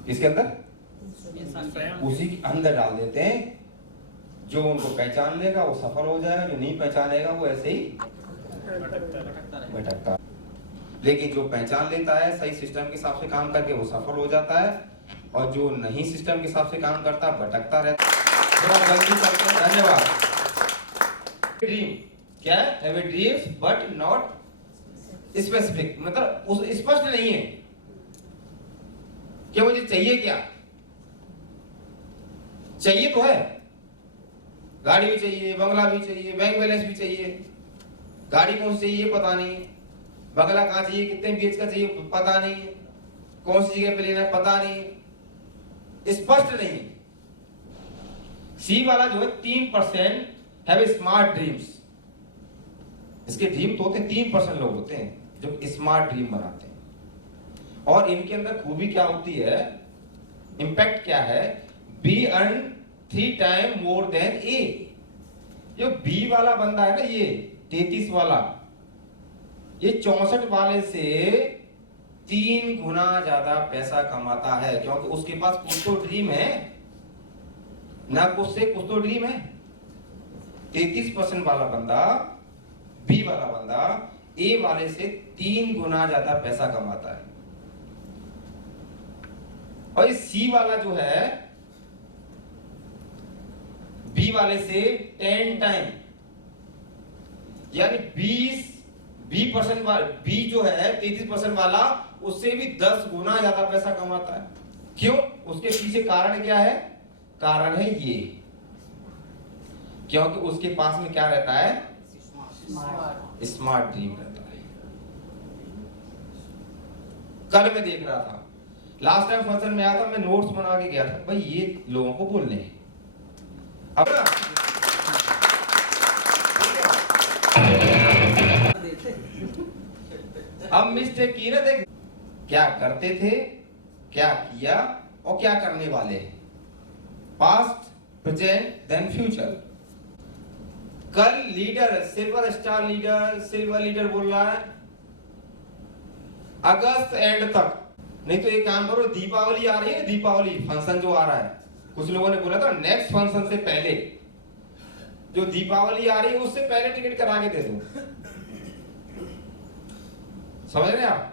किसके अंदर? उसी के अंदर डाल देते हैं। जो उनको पहचान लेगा वो सफल हो जाएगा, जो नहीं पहचानेगा वो ऐसे ही भटकता। लेकिन जो पहचान लेता है, सही सिस्टम के हिसाब से काम करके, वो सफल हो जाता है। और जो नहीं सिस्टम के हिसाब से काम करता, भटकता रहता। थोड़ा जल्दी करते हैं। धन्यवाद। ड्रीम क्या है? Have a dreams but not specific, मतलब उस स्पष्ट नहीं है कि मुझे चाहिए क्या। चाहिए तो है, गाड़ी भी चाहिए, बंगला भी चाहिए, बैंक बैलेंस भी चाहिए। गाड़ी कौन सी चाहिए पता नहीं है, बंगला कहाँ चाहिए, कितने बीएच का चाहिए पता नहीं है, कौन सी जगह पे लेना है पता नहीं है, स्पष्ट नहीं है। सी वाला जो है 3% हैव स्मार्ट ड्रीम्स। इसके ड्रीम तो होते हैं, 3% लोग होते हैं जो स्मार्ट ड्रीम बनाते हैं। और इनके अंदर खूबी क्या होती है, इंपैक्ट क्या है, B earn 3 time more than A. जो बी वाला बंदा है ना, ये 33 वाला, ये 64 वाले से 3 गुना ज्यादा पैसा कमाता है, क्योंकि उसके पास कुछ तो ड्रीम है ना, कुछ से कुछ तो ड्रीम है। 33% वाला बंदा, बी वाला बंदा ए वाले से 3 गुना ज्यादा पैसा कमाता है। और इस सी वाला जो है बी वाले से 10 टाइम, यानी 20% वाला, बी जो है 33% वाला, उससे भी 10 गुना ज्यादा पैसा कमाता है। क्यों? उसके पीछे कारण क्या है? कारण है ये, क्योंकि उसके पास में क्या रहता है? स्मार्ट ड्रीम रहता है। कल मैं देख रहा था, लास्ट टाइम फंक्शन में आया था, मैं नोट्स बना के गया था, भाई ये लोगों को बोलने हैं। अब अब मिस्टेक की ना, देख क्या करते थे, क्या किया और क्या करने वाले हैं। Past, present, then future. कल leader, silver star leader, silver leader बोल रहा है अगस्त एंड तक। नहीं तो एक काम करो, दीपावली आ रही है, दीपावली फंक्शन जो आ रहा है, कुछ लोगों ने बोला था नेक्स्ट फंक्शन से पहले, जो दीपावली आ रही है उससे पहले टिकट करा के दे दो। समझ रहे हैं आप?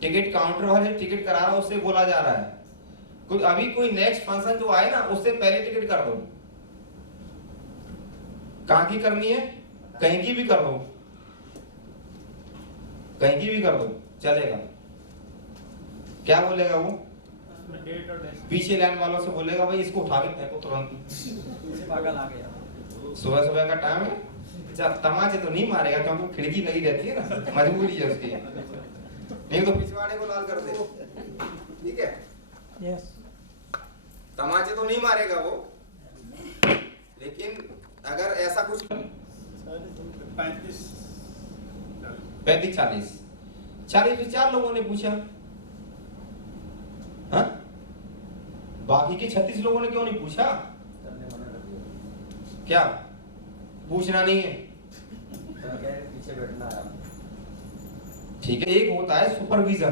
टिकट काउंटर वाले टिकट करा रहा है, उससे बोला जा रहा है कोई अभी कोई नेक्स्ट फंक्शन जो आए ना, उससे पहले टिकट कर दो। कहां की करनी है? कहीं की भी कर दो, कहीं की भी कर दो, चलेगा। क्या बोलेगा वो? पीछे लाइन वालों से बोलेगा भाई इसको उठा के फेंको तुरंत। पागल आ गया। सुबह सुबह का टाइम है, तमाचे तो नहीं मारेगा क्योंकि खिड़की लगी रहती है ना, मजबूरी है उसकी, नहीं तो पिछवाड़े को लाल कर दे। ठीक है, यस। तमाचे तो नहीं मारेगा वो, लेकिन अगर ऐसा कुछ 35-40 में 4 लोगों ने पूछा, हाँ? बाकी के 36 लोगों ने क्यों नहीं पूछा? क्या पूछना नहीं है? पीछे बैठना है। ठीक है, एक होता है सुपरविजन,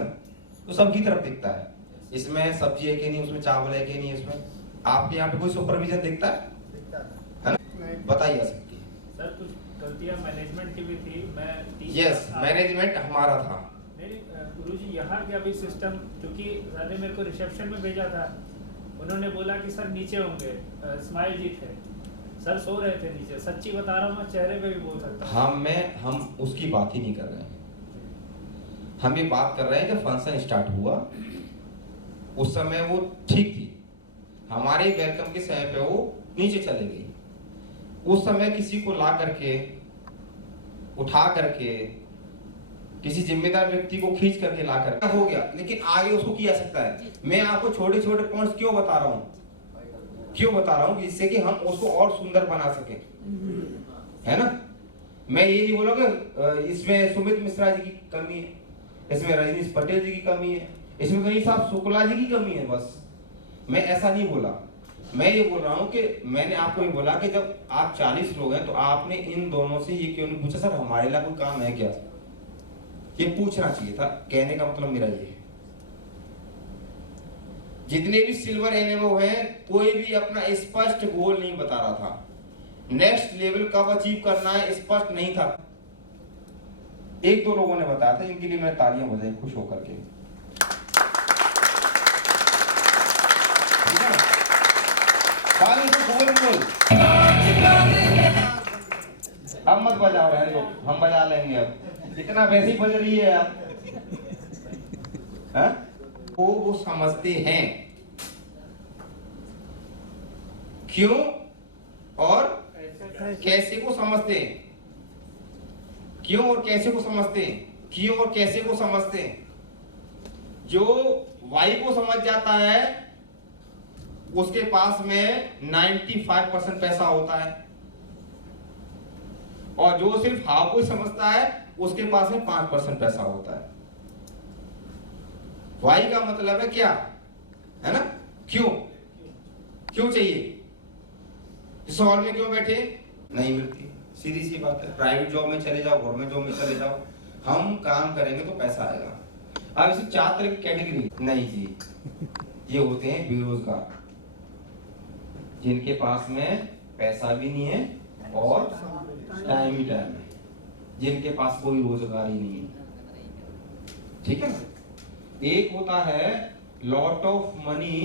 तो सबकी तरफ दिखता है, इसमें सब्जी है कि नहीं, उसमें चावल है कि नहीं, इसमें आपके यहाँ पे कोई सुपरविजन दिखता है ना? बताइए सकती है सर, कुछ गलतियां मैनेजमेंट की भी थी। मैं यस, मैनेजमेंट हमारा था। नहीं गुरुजी, यहाँ के अभी सिस्टम, क्योंकि सर ने मेरे को रिसेप्शन में भेजा था, उन्होंने बोला कि सर नीचे होंगे, स्माइल जी थे, सर सो रहे थे नीचे। सच्ची बता रहा हूँ, मैं चेहरे पे भी बोल सकता हूँ। हम उसकी बात ही नहीं कर रहे हैं, हम ये बात कर रहे हैं जब फंक्शन स्टार्ट हुआ उस समय वो ठीक थी, हमारे वेलकम के समय पे वो नीचे चले गई। उस समय किसी को ला करके, उठा करके, किसी जिम्मेदार व्यक्ति को खींच करके ला करके हो गया, लेकिन आगे उसको किया सकता है। मैं आपको छोटे छोटे पॉइंट्स क्यों बता रहा हूँ, जिससे कि हम उसको और सुंदर बना सके, है ना? मैं ये नहीं बोलूंगा इसमें सुमित मिश्रा जी की कमी है, इसमें रजनीश पटेल जी की कमी है, इसमें कहीं साहब शुक्ला जी की कमी है। बस मैं ऐसा नहीं बोला, मैं ये बोल रहा हूँ कि मैंने आपको ये बोला कि जब आप 40 लोग हैं तो आपने इन दोनों से ये क्यों नहीं पूछा सर हमारे लिए कोई काम है क्या, ये पूछना चाहिए था। कहने का मतलब मेरा ये है, जितने भी सिल्वर एनएमओ हैं कोई भी अपना स्पष्ट गोल नहीं बता रहा था, नेक्स्ट लेवल कब अचीव करना है स्पष्ट नहीं था। एक दो लोगों ने बताया था, इनके लिए मैं तालियां बजाई खुश होकर के। अब मत बजाओ यार, हम बजा लेंगे, अब इतना वैसे ही बज रही है यार। वो समझते हैं क्यों और कैसे को समझते हैं, क्यों और कैसे को समझते हैं, क्यों और कैसे को समझते हैं। जो वाई को समझ जाता है उसके पास में 95% पैसा होता है, और जो सिर्फ हाउ को समझता है उसके पास में 5% पैसा होता है। वाई का मतलब है क्या, है ना, क्यों, क्यों चाहिए, इस हॉल में क्यों बैठे, नहीं मिलती, सीधी सी बात है। प्राइवेट जॉब में चले जाओ, गवर्नमेंट जॉब में चले जाओ, हम काम करेंगे तो पैसा आएगा। अब इसे 4 तरह की कैटेगरी नहीं जी, ये होते हैं बेरोजगार, जिनके पास में पैसा भी नहीं है और टाइम ही टाइम है, जिनके पास कोई रोजगार ही नहीं है, ठीक है ना। एक होता है लॉट ऑफ मनी,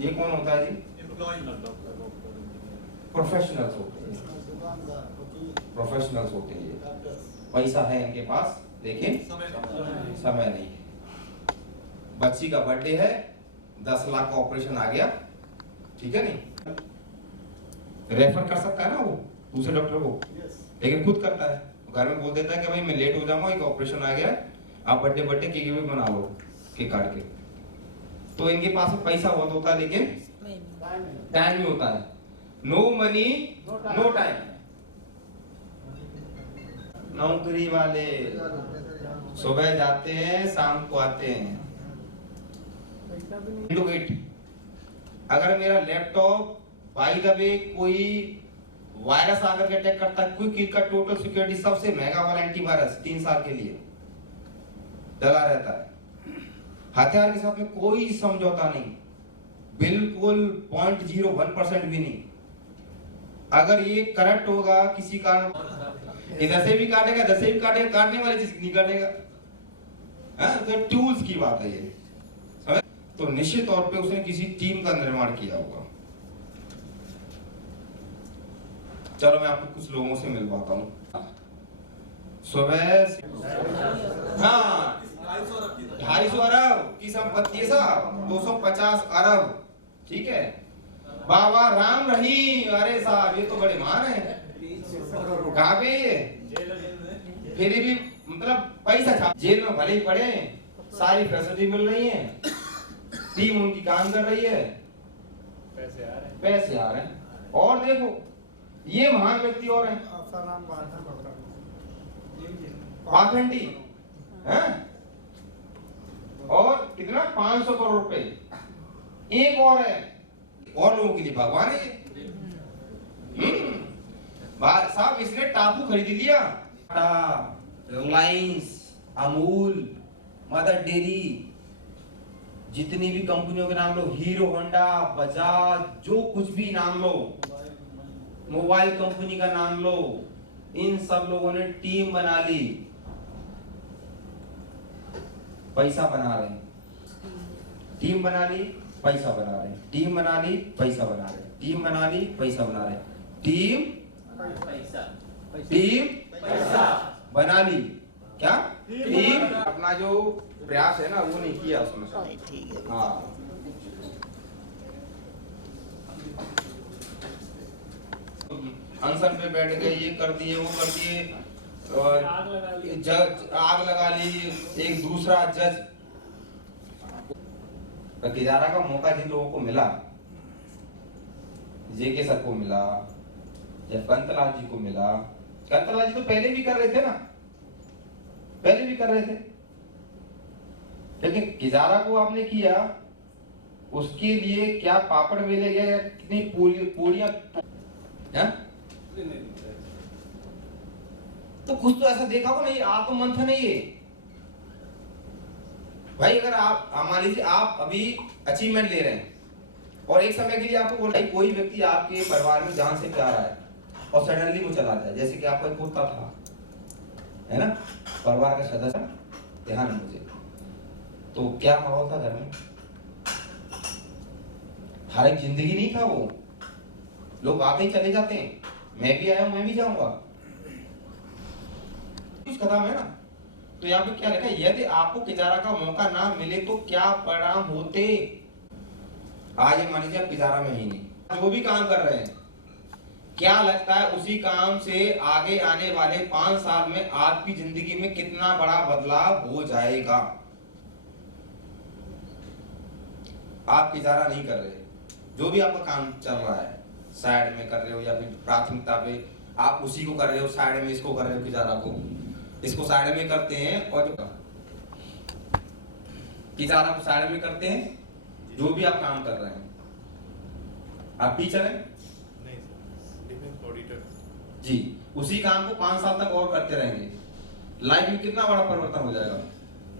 ये कौन होता है जी, प्रोफेशनल्स होते हैं, प्रोफेशनल्स होते हैं, ये पैसा है इनके पास लेकिन समय नहीं है। बच्ची का बर्थडे है, 10 लाख का ऑपरेशन आ गया, ठीक है, नहीं रेफर कर सकता है ना वो दूसरे डॉक्टर को, लेकिन खुद करता है, घर में बोल देता है कि भाई मैं लेट हो जाऊंगा, एक ऑपरेशन आ गया, आप बर्थडे केक भी बना लो, केक काट के। तो इनके पास पैसा बहुत होता है लेकिन टाइम नहीं होता है। No money no time. नौकरी वाले सुबह जाते हैं शाम को आते हैं। अगर मेरा लैपटॉप बाय द वे कोई वायरस आकर के अटैक करता है, क्विक का टोटल सिक्योरिटी सबसे महंगा वाला एंटीवायरस 3 साल के लिए डला रहता है। हथियार के साथ में कोई समझौता नहीं, बिल्कुल 0.01% भी नहीं। अगर ये करप्ट होगा किसी कारण, इधर से भी काटेगा, इधर से भी काटेगा, काटने वाली चीज नहीं काटेगा, तो टूल्स की बात है ये। तो निश्चित तौर पे उसने किसी टीम का निर्माण किया होगा। चलो मैं आपको कुछ लोगों से मिलवाता हूँ। सुबह हाँ 250 अरब की संपत्ति है साहब, 250 अरब, ठीक है। बाबा राम रहीम, अरे साहब ये तो बड़े मान है, कहाँ पे ये फिर भी मतलब पैसा छाप, जेल में भले ही पड़े, सारी फैसिलिटी मिल रही है, टीम उनकी काम कर रही है, पैसे आ रहे हैं। और देखो ये महान व्यक्ति और हैं, पाखंडी हैं, और कितना 500 करोड़ रुपए। एक और है, और लोगों के लिए भगवान है साहब। इसने टापू खरीद लिया, रिलायंस, अमूल, मदर डेयरी, जितनी भी कंपनियों के नाम लो, हीरो होंडा, बजाज, जो कुछ भी नाम लो, मोबाइल कंपनी का नाम लो, इन सब लोगों ने टीम बना ली, पैसा बना रहे हैं, टीम बना ली, पैसा बना रहे हैं, टीम बना ली, पैसा बना रहे हैं, टीम बना ली, पैसा बना रहे हैं, टीम पैसा बना ली, क्या टीम। अपना जो प्रयास है ना वो नहीं किया उसमें, हाँ। अनशन पे बैठ गए, ये कर दिए, वो कर दिए, जज आग लगा ली, एक दूसरा जज। गिजारा का मौका जिन लोगों को मिला, जेके सर को मिला या कांतलाल जी को मिला, कांतलाल जी तो पहले भी कर रहे थे ना, पहले भी कर रहे थे, लेकिन किजारा को आपने किया, उसके लिए क्या पापड़ बेले गए, कितनी पूरियां हैं? तो कुछ तो ऐसा देखा हो नहीं, आत्ममंथन है ये भाई। अगर आप मान लीजिए आप अभी अचीवमेंट ले रहे हैं और एक समय के लिए आपको बोल रहा है कोई व्यक्ति आपके परिवार में जान से प्यार है और सडनली वो चला जाए, जैसे कि आपका एक कुत्ता था, है ना, परिवार का सदस्य, ध्यान है मुझे, तो क्या माहौल था घर में? हर एक जिंदगी नहीं था वो, लोग आते ही चले जाते हैं, मैं भी आया हूं, मैं भी जाऊंगा, कुछ खत्म है ना। तो यहाँ पे क्या लिखा है, यदि आपको किजारा का मौका ना मिले तो क्या परिणाम होते। आज मान लीजिए आप किजारा में ही नहीं, जो भी काम कर रहे हैं, क्या लगता है उसी काम से आगे आने वाले 5 साल में आपकी जिंदगी में कितना बड़ा बदलाव हो जाएगा। आप किजारा नहीं कर रहे, जो भी आपका काम चल रहा है साइड में कर रहे हो या फिर प्राथमिकता पे आप उसी को कर रहे हो, साइड में इसको कर रहे हो, किजारा को इसको साइड में करते हैं और किजारा को साइड में करते हैं। जो भी आप काम कर रहे हैं, आप टीचर हैं नहीं सर, डिफेंस ऑडिटर जी, उसी काम को 5 साल तक और करते रहेंगे, लाइफ में कितना बड़ा परिवर्तन हो जाएगा।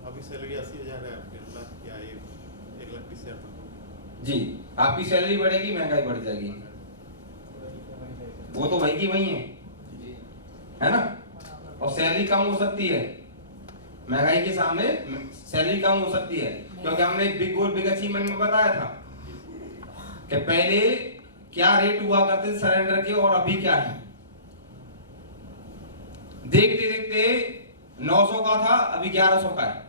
अभी सैलरी 80,000 है आपके, लाख क्या ये 1,20,000 जी, आपकी सैलरी बढ़ेगी, महंगाई बढ़ जाएगी, वो तो वही की वही है ना। और सैलरी कम हो सकती है, महंगाई के सामने सैलरी कम हो सकती है, क्योंकि हमने बिग गोल बिग अचीवमेंट में बताया था कि पहले क्या रेट हुआ करते थे सरेंडर के और अभी क्या है। देखते देखते 900 का था, अभी 1100 का है,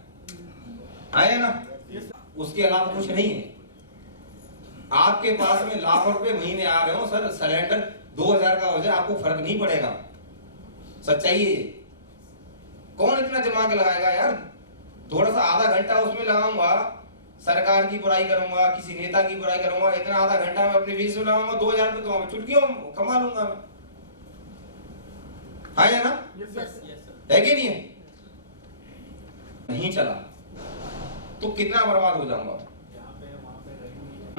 आया ना। उसके अलावा कुछ नहीं है। आपके पास में लाखों रुपए महीने आ रहे हो सर, सिलेंडर 2000 का हो जाए आपको फर्क नहीं पड़ेगा, सच्चाई है। कौन इतना दिमाग लगाएगा यार, थोड़ा सा आधा घंटा उसमें लगाऊंगा, सरकार की बुराई करूंगा, किसी नेता की बुराई करूंगा, इतना आधा घंटा मैं अपने बीच में लगाऊंगा, 2000 रुपए तो चुटकियों कमा लूंगा मैं, है ना? है कि नहीं है? नहीं चला तो कितना बर्बाद हो जाऊंगा।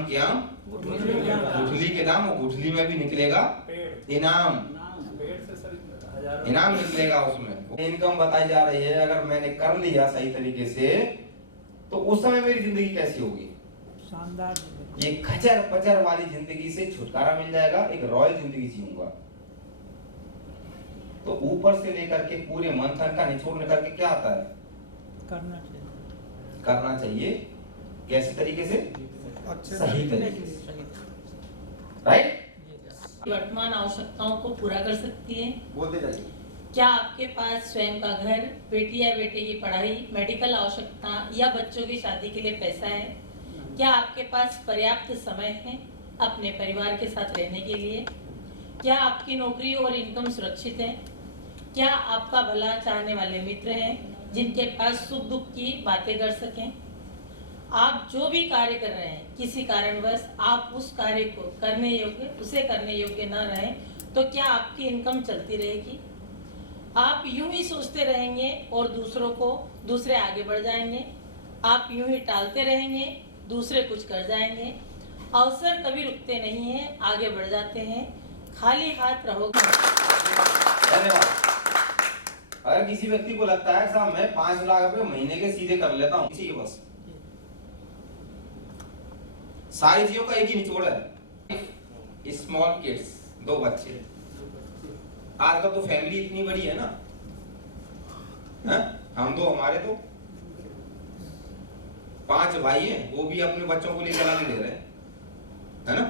क्या गुठली के दाम, और गुठली में भी निकलेगा इनाम, इनाम निकलेगा उसमें। इनकम बताई जा रही है, अगर मैंने कर लिया सही तरीके से तो उस समय मेरी जिंदगी कैसी होगी, शानदार। ये खचर पचर वाली जिंदगी से छुटकारा मिल जाएगा, एक रॉयल जिंदगी जीऊंगा। तो ऊपर से लेकर के पूरे मंथन का निचोड़ निकल के क्या आता है, करना चाहिए कैसे तरीके से, सही तरीके से, राइट। वर्तमान आवश्यकताओं को पूरा कर सकती है। बोलते जाइए। क्या आपके पास स्वयं का घर, बेटी या बेटे की पढ़ाई, मेडिकल आवश्यकता या बच्चों की शादी के लिए पैसा है? क्या आपके पास पर्याप्त समय है अपने परिवार के साथ रहने के लिए? क्या आपकी नौकरी और इनकम सुरक्षित है? क्या आपका भला चाहने वाले मित्र हैं जिनके पास सुख दुख की बातें कर सकें? आप जो भी कार्य कर रहे हैं, किसी कारणवश आप उस कार्य को करने योग्य न रहें तो क्या आपकी इनकम चलती रहेगी? आप यूं ही सोचते रहेंगे और दूसरे आगे बढ़ जाएंगे। आप यूं ही टालते रहेंगे, दूसरे कुछ कर जाएंगे। अवसर कभी रुकते नहीं हैं, आगे बढ़ जाते हैं। खाली हाथ रहोगे। धन्यवाद। अगर किसी व्यक्ति को लगता है साहब मैं 5 लाख रुपए महीने के सीधे कर लेता हूँ, इसी के बस सारी चीजों का एक ही निचोड़ है, स्मॉल किड्स, 2 बच्चे। आजकल तो फैमिली इतनी बड़ी है ना, हम तो हमारे तो 5 भाई हैं, वो भी अपने बच्चों को लेकर आने दे रहे हैं, है ना।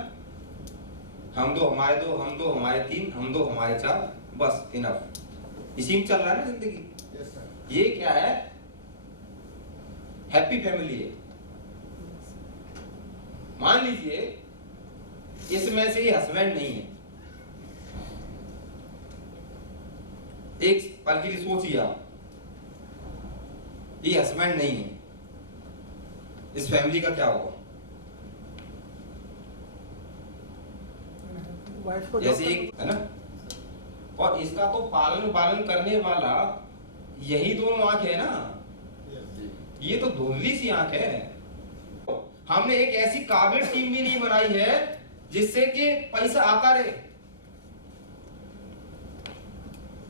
हम दो हमारे 3, हम 2 हमारे 4, बस इनफ। इसी में चल रहा है ना जिंदगी। ये क्या है, हैप्पी फैमिली है। मान लीजिए इसमें से ये हस्बैंड नहीं है, एक पल के लिए सोचिए आप, ये हस्बैंड नहीं है, इस फैमिली का क्या होगा? जैसे एक है ना, और इसका तो पालन करने वाला यही दोनों आंख है ना। ये तो धुंधली सी आंख है। हमने एक ऐसी काबिल टीम भी नहीं बनाई है जिससे कि पैसा आता रहे।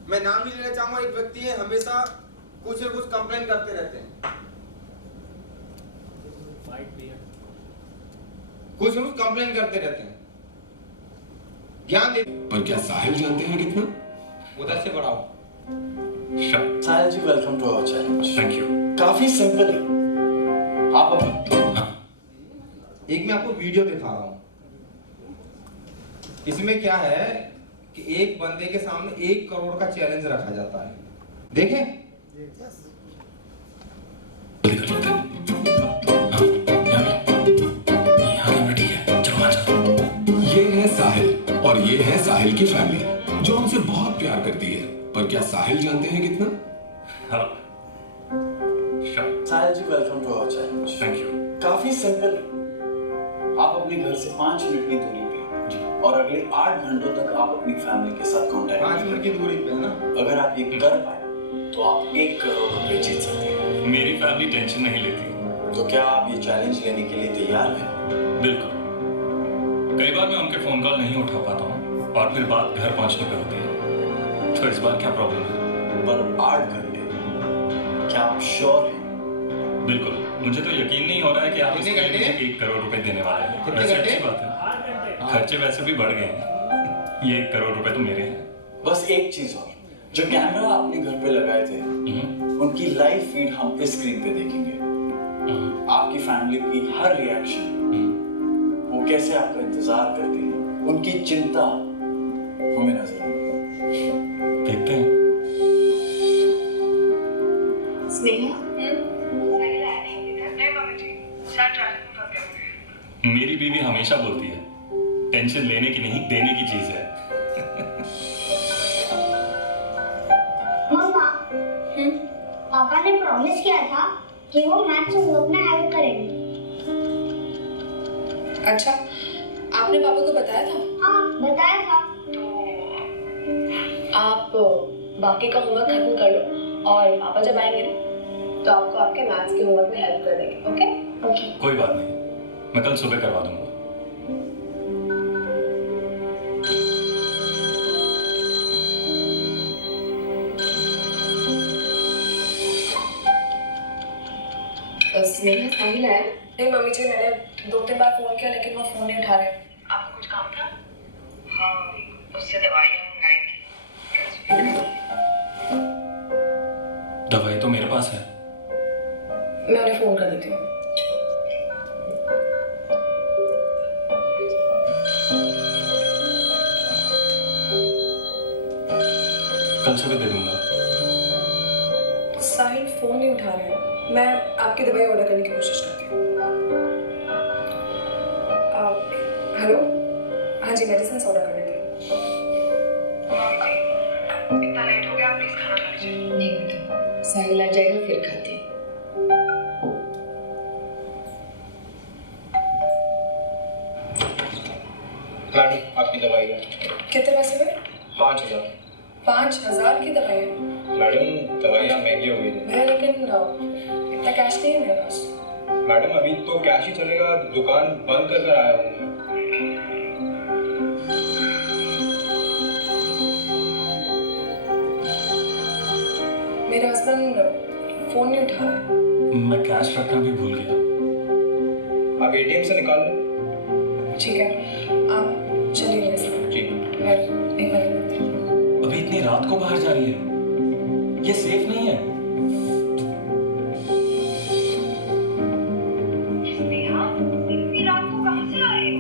मैं नाम नहीं लेना चाहूंगा, एक व्यक्ति है, हमेशा कुछ न कुछ कंप्लेन करते रहते हैं, कुछ न कुछ कंप्लेन करते रहते हैं, ज्ञान दे। पर क्या साहिल जानते हैं कितना? उधर से बढ़ाओ। Sahil ji, welcome to our challenge. Thank you. काफी सिंपल है। आप एक मैं आपको वीडियो दिखा रहा हूं। इसमें क्या है कि एक बंदे के सामने 1 करोड़ का चैलेंज रखा जाता है, देखें। ये है साहिल और ये है साहिल की फैमिली जो उनसे बहुत प्यार करती है। पर क्या साहिल जानते हैं कितना? Sahil ji, welcome to our challenge. Thank you. काफी सिंपल है। आप अपने घर से 5 मिनट की दूरी पे जी, और अगले 8 घंटों तक आप अपनी फैमिली के साथ कांटेक्ट 5 मिनट की दूरी पे ना। अगर आप ये कर पाए तो आप 1 करोड़ रुपए जीत सकते हैं। मेरी फैमिली टेंशन नहीं लेती। तो क्या आप ये चैलेंज लेने के लिए तैयार हैं? बिल्कुल। कई बार मैं उनके फोन कॉल नहीं उठा पाता हूँ और फिर बात घर पहुंचने पे होती है, तो इस बार क्या प्रॉब्लम है? पर 8 घंटे, क्या आप श्योर हैं? बिल्कुल। मुझे तो यकीन नहीं हो रहा है कि आप कितने इसके लिए घंटे? मुझे 1 करोड़ रुपए देने वाले हैं। कितने वैसे घंटे? अच्छी बात है, खर्चे वैसे भी बढ़ गए हैं। ये 1 करोड़ रुपए तो मेरे हैं। बस एक चीज और, जो कैमरा आपने घर पे लगाए थे उनकी लाइव फीड हम इस स्क्रीन पे देखेंगे। आपकी फैमिली की हर रिएक्शन, वो कैसे आपका इंतजार करती है, उनकी चिंता हमें नजर आएगी। देखते हैं। स्नेहा, मेरी बीवी हमेशा बोलती है, टेंशन लेने की नहीं देने की चीज है। मम्मा, पापा ने प्रॉमिस किया था कि वो मैथ्स होमवर्क में हेल्प करेंगे। अच्छा, आपने पापा को बताया था? हाँ, बताया था। आप बाकी का होमवर्क खत्म कर लो और पापा जब आएंगे ना तो आपको आपके मैथ्स के होमवर्क में हेल्प कर देंगे। ओके? ओके। कोई बात नहीं, मैं कल सुबह करवा दूंगा। स्नेहा, साहिल है? नहीं मम्मी जी, मैंने 2-3 बार फोन किया लेकिन वो फोन नहीं उठा रहे। आपको कुछ काम था? हाँ, उससे दवाइयाँ मंगाई थी। दवाई तो मेरे पास है। मैं उन्हें फोन कर देती हूँ। कल सुबह दे दूंगा। साहिल फोन नहीं उठा रहे हैं। मैं आपकी दवाई ऑर्डर करने की कोशिश करती हूँ। हेलो, हाँ जी, मेडिसिन ऑर्डर करने थे। इतना लेट हो गया, प्लीज खाना खा लीजिए। एक मिनट, साहिल आ जाएगा फिर खाते हैं। मैडम, आपकी दवाई है। कितने पैसे हुए? 5000। 5000 की दवाई है? मैडम, दवाइयाँ महंगी हो गई थी। मैं लेकिन इतना कैश नहीं है मेरे पास। मैडम, अभी तो कैश ही चलेगा, दुकान बंद कर आया हूँ। मेरे हस्बैंड फोन नहीं उठा रहे। मैं कैश रखना भी भूल गया। आप एटीएम से निकाल लो। ठीक है, आप चलिए मेरे साथ। जी। मैं एक मिनट। अभी इतनी रात को बाहर जा रही है, ये सेफ नहीं है। इतनी रात को कहाँ से आ रही हो?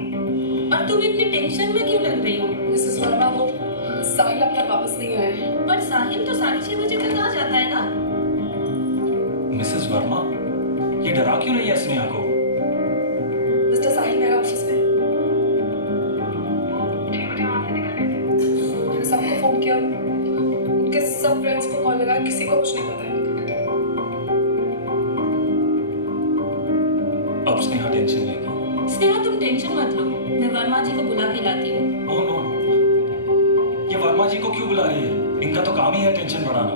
और तुम इतनी टेंशन में क्यों लग रही हो? मिसेस वर्मा, वो साहिल अब तक वापस नहीं आए हैं। पर साहिल तो 6:30 बजे तक आ जाता है ना। मिसेस वर्मा, ये डरा क्यों रही है स्नेहा को? मिस्टर साहिल मेरा ऑफिस में। मैंने सबको फोन किया, उनके सब फ्रेंड्स को कॉल लगाया, किसी को कुछ नहीं पता है। अब स्नेहा टेंशन लेगी। स्नेहा, तुम टेंशन मत लो, मैं वर्मा जी को बुला के लाती हूँ। ओह नो, ये वर्मा जी को क्यों बुला रही है? इनका तो काम ही है टेंशन बढ़ाना।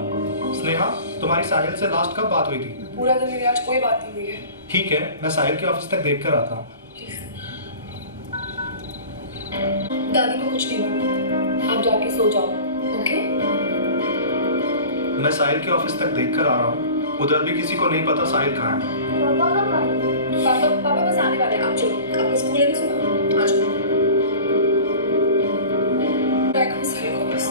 स्नेहा, तुम्हारी साहिल से लास्ट कब बात हुई थी? पूरा दिन मेरी आज कोई बात नहीं हुई है। ठीक है, मैं साहिल के ऑफिस तक देख कर आता हूँ। दादी को कुछ नहीं हुआ, आप जाके सो जाओ, ओके? मैं साहिल के ऑफिस तक देख कर आ रहा हूँ। उधर भी किसी को नहीं पता साहिल कहाँ है। पापा बस आने वाले हैं, आप चलो। आपको स्कूल नहीं सुना? आ जाओ। साहिल को बस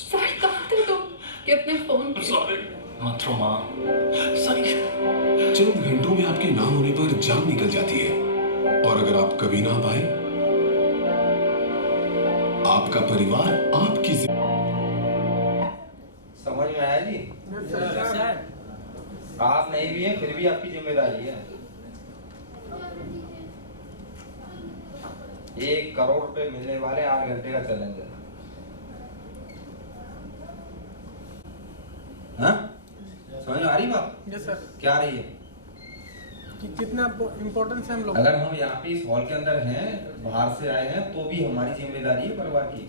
साहिल कहाँ थे तुम कि अपने फोन मत रो माँ। चंद घंटों में आपके ना होने पर जान निकल जाती है, और अगर आप कभी ना पाए, आपका परिवार आपकी समझ में आया जी? आप नहीं भी हैं फिर भी आपकी जिम्मेदारी है। 1 करोड़ रुपए मिलने वाले 8 घंटे का चैलेंज है। हाँ? समझ में आ रही बात? Yes sir. क्या आ रही है? कि कितना इम्पोर्टेंस है हम लोग। अगर हम यहाँ पे इस हॉल के अंदर हैं, बाहर से आए हैं, तो भी हमारी जिम्मेदारी है परिवार की।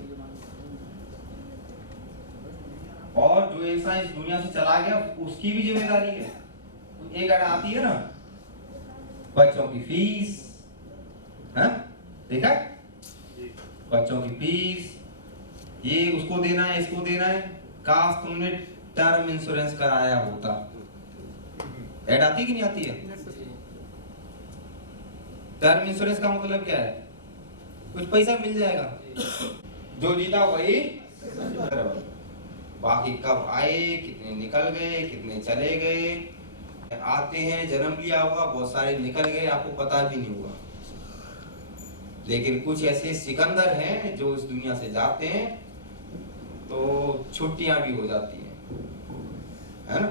और जो ऐसा इस दुनिया से चला गया उसकी भी जिम्मेदारी है। एक अगर आती है ना, बच्चों की फीस, हाँ? देखा? बच्चों की फीस, ये उसको देना है, इसको देना है। काश तुमने टर्म इंश्योरेंस कराया होता। ऐड आती कि नहीं आती है? टर्म इंश्योरेंस का मतलब क्या है? कुछ पैसा मिल जाएगा, जो जीता वही। बाकी कब आए, कितने निकल गए, कितने चले गए, आते हैं, जन्म लिया होगा, बहुत सारे निकल गए, आपको पता भी नहीं हुआ। लेकिन कुछ ऐसे सिकंदर हैं जो इस दुनिया से जाते हैं तो छुट्टियां भी हो जाती हैं, है ना?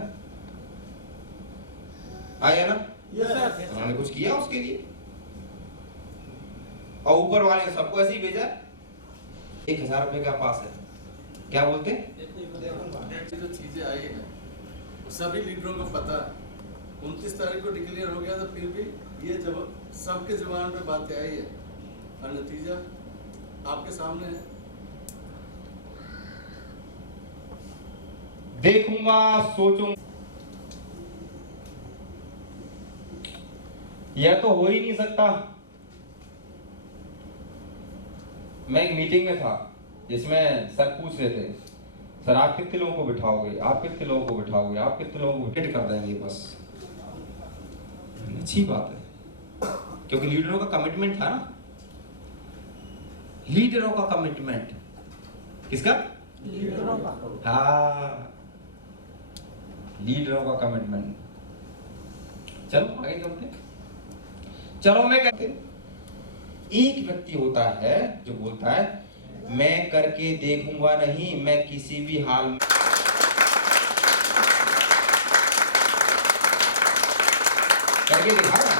आया ना? उन्होंने कुछ किया उसके लिए, और ऊपर वाले ने सबको ऐसे ही भेजा। 1000 रुपए का पास है, क्या बोलते हैं? जो चीजें आई है सभी लीडरों को पता। 29 तारीख को डिक्लेयर हो गया था, फिर भी ये जब सबके जुबान पे बातें आई है, और नतीजा आपके सामने है। देखूंगा, सोचूंगा, यह तो हो ही नहीं सकता। मैं एक मीटिंग में था जिसमें सर पूछ रहे थे, सर आप कितने लोगों को बिठाओगे, आप कितने लोगों को बिठाओगे, आप कितने लोगों को हिट कर देंगे बस। अच्छी बात है, क्योंकि लीडरों का कमिटमेंट था ना। लीडरों का कमिटमेंट, किसका? लीडरों का। हाँ, लीडरों का कमिटमेंट। चलो आगे चलते। चलो मैं कहते, एक व्यक्ति होता है जो बोलता है मैं करके देखूंगा नहीं, मैं किसी भी हाल में। करके दिखा ना।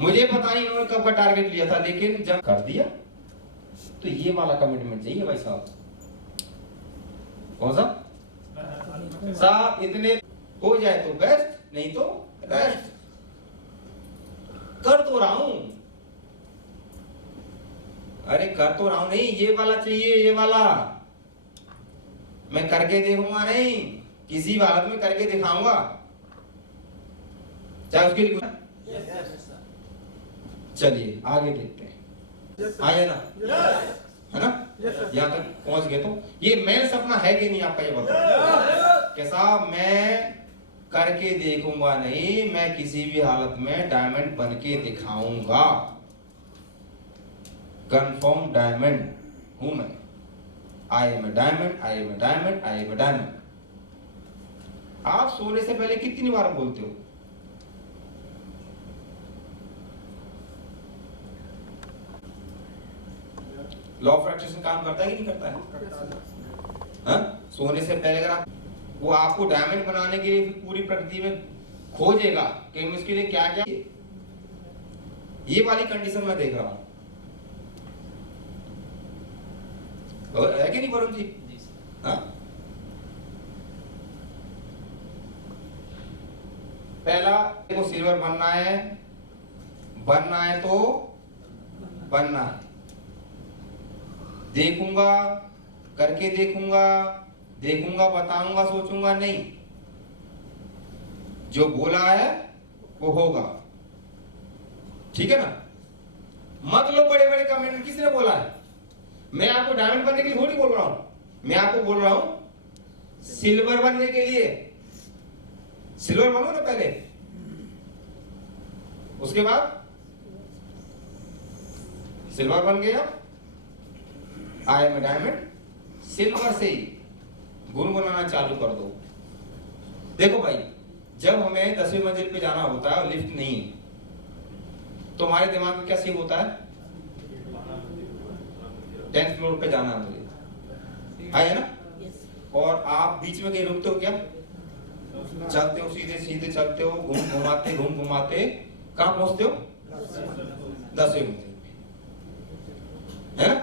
मुझे पता नहीं उन्होंने कब का टारगेट लिया था, लेकिन जब कर दिया तो ये वाला कमिटमेंट चाहिए भाई साहब। कौन सा? साहब इतने हो जाए तो बेस्ट, नहीं तो रेस्ट। कर तो रहा हूं, अरे कर तो रहा हूं, नहीं ये वाला चाहिए, ये वाला मैं करके देखूंगा नहीं, किसी हालत में करके दिखाऊंगा, चाहे उसके लिए। चलिए आगे देखते हैं। आया ना? है ना? यहाँ तक पहुंच गए तो ये मेन सपना है कि नहीं आपका? ये बताओ। कैसा? मैं करके देखूंगा नहीं, मैं किसी भी हालत में डायमंड बन के दिखाऊंगा। कंफर्म डायमंड हूं मैं। I am a diamond, I am a diamond, I am a diamond. आप सोने से पहले कितनी बार बोलते हो? लॉ ऑफ अट्रैक्शन काम करता है कि नहीं करता है? हाँ? सोने से पहले अगर आप, वो आपको डायमंड बनाने के लिए पूरी प्रकृति में खोजेगा कि हम इसके लिए क्या क्या। ये वाली कंडीशन में देख रहा हूं, है कि नहीं वरुण जी? हाँ? बनना है, बनना है तो बनना है। देखूंगा, करके देखूंगा, देखूंगा, बताऊंगा, सोचूंगा नहीं। जो बोला है वो होगा, ठीक है ना। मत लो बड़े बड़े कमेंट, किसने बोला है? मैं आपको डायमंड बनने के लिए थोड़ी बोल रहा हूं, मैं आपको बोल रहा हूं सिल्वर बनने के लिए। सिल्वर बनो ना पहले, उसके बाद सिल्वर बन गया, आई एम डायमंड, सिल्वर से ही गुनगुनाना चालू कर दो। देखो भाई, जब हमें 10वीं मंजिल पे जाना होता है और लिफ्ट नहीं है, तो हमारे दिमाग में क्या सेव होता है? 10th फ्लोर पे जाना है मुझे, है ना। और आप बीच में कहीं रुकते हो क्या? चलते हो, सीधे सीधे चलते हो, घूम घुमाते कहाँ पहुंचते हो? 10वीं मंजिल पे, है ना।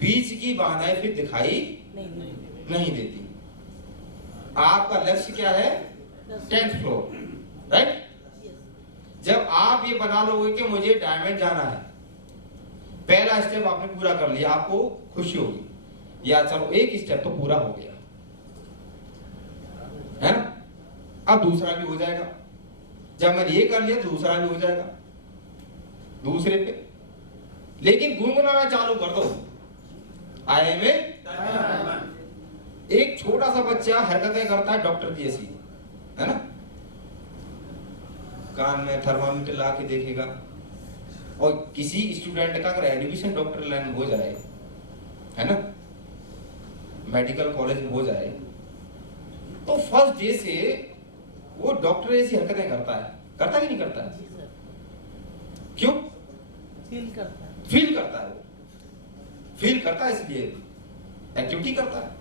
बीच की बाधाएं फिर दिखाई नहीं देती। आपका लक्ष्य क्या है? 10th floor, right. जब आप ये बना लोगे कि मुझे डायमंड जाना है, पहला स्टेप आपने पूरा कर लिया, आपको खुशी होगी, या चलो एक स्टेप तो पूरा हो गया, है ना। अब दूसरा भी हो जाएगा। जब मैंने ये कर लिया, दूसरा भी हो जाएगा दूसरे पे। लेकिन गुनगुनाना चालू कर दो, आई एम ए। एक छोटा सा बच्चा हरकतें करता है डॉक्टर जैसी, है ना। कान में थर्मामीटर ला के देखेगा, और किसी स्टूडेंट का अगर एडमिशन डॉक्टर लाइन हो जाए, है ना, मेडिकल कॉलेज में हो जाए, तो फर्स्ट डे से वो डॉक्टर जैसी हरकतें करता है। करता कि नहीं करता है? क्यों? फील करता है वो, फील करता है, इसलिए एक्टिविटी करता है।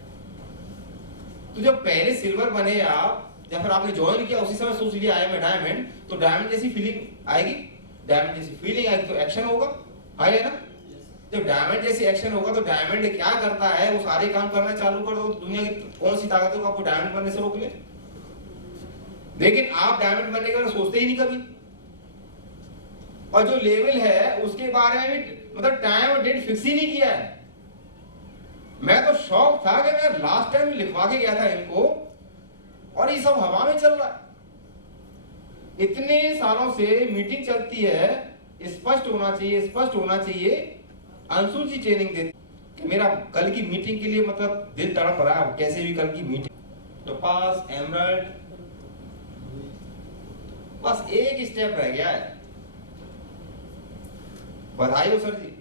तो जब पहले सिल्वर बने आप, या फिर आपने ज्वाइन किया, उसी समय सोच लिया आई एम डायमंड, तो डायमंड जैसी फीलिंग आएगी, डायमंड जैसी फीलिंग आएगी तो एक्शन होगा, है ना। जब डायमंड जैसी एक्शन होगा तो डायमंड क्या करता है? वो सारे काम करना चालू कर दो। दुनिया की कौन सी ताकत है आपको डायमंड बनने से रोक ले? लेकिन आप डायमंड बनने के बारे में सोचते ही नहीं कभी। और जो लेवल है उसके बारे में भी मतलब टाइम और डेट फिक्स ही नहीं किया है। मैं तो शौक था कि मैं लास्ट टाइम लिखवा के गया था इनको, और ये सब हवा में चल रहा है। इतने सालों से मीटिंग चलती है, स्पष्ट होना चाहिए, स्पष्ट होना चाहिए। अंशु जी ट्रेनिंग देते कि मेरा कल की मीटिंग के लिए मतलब दिल तड़प रहा है, कैसे भी कल की मीटिंग। तो पास एमराल्ड, बस एक स्टेप रह गया है। बधाई हो सर जी।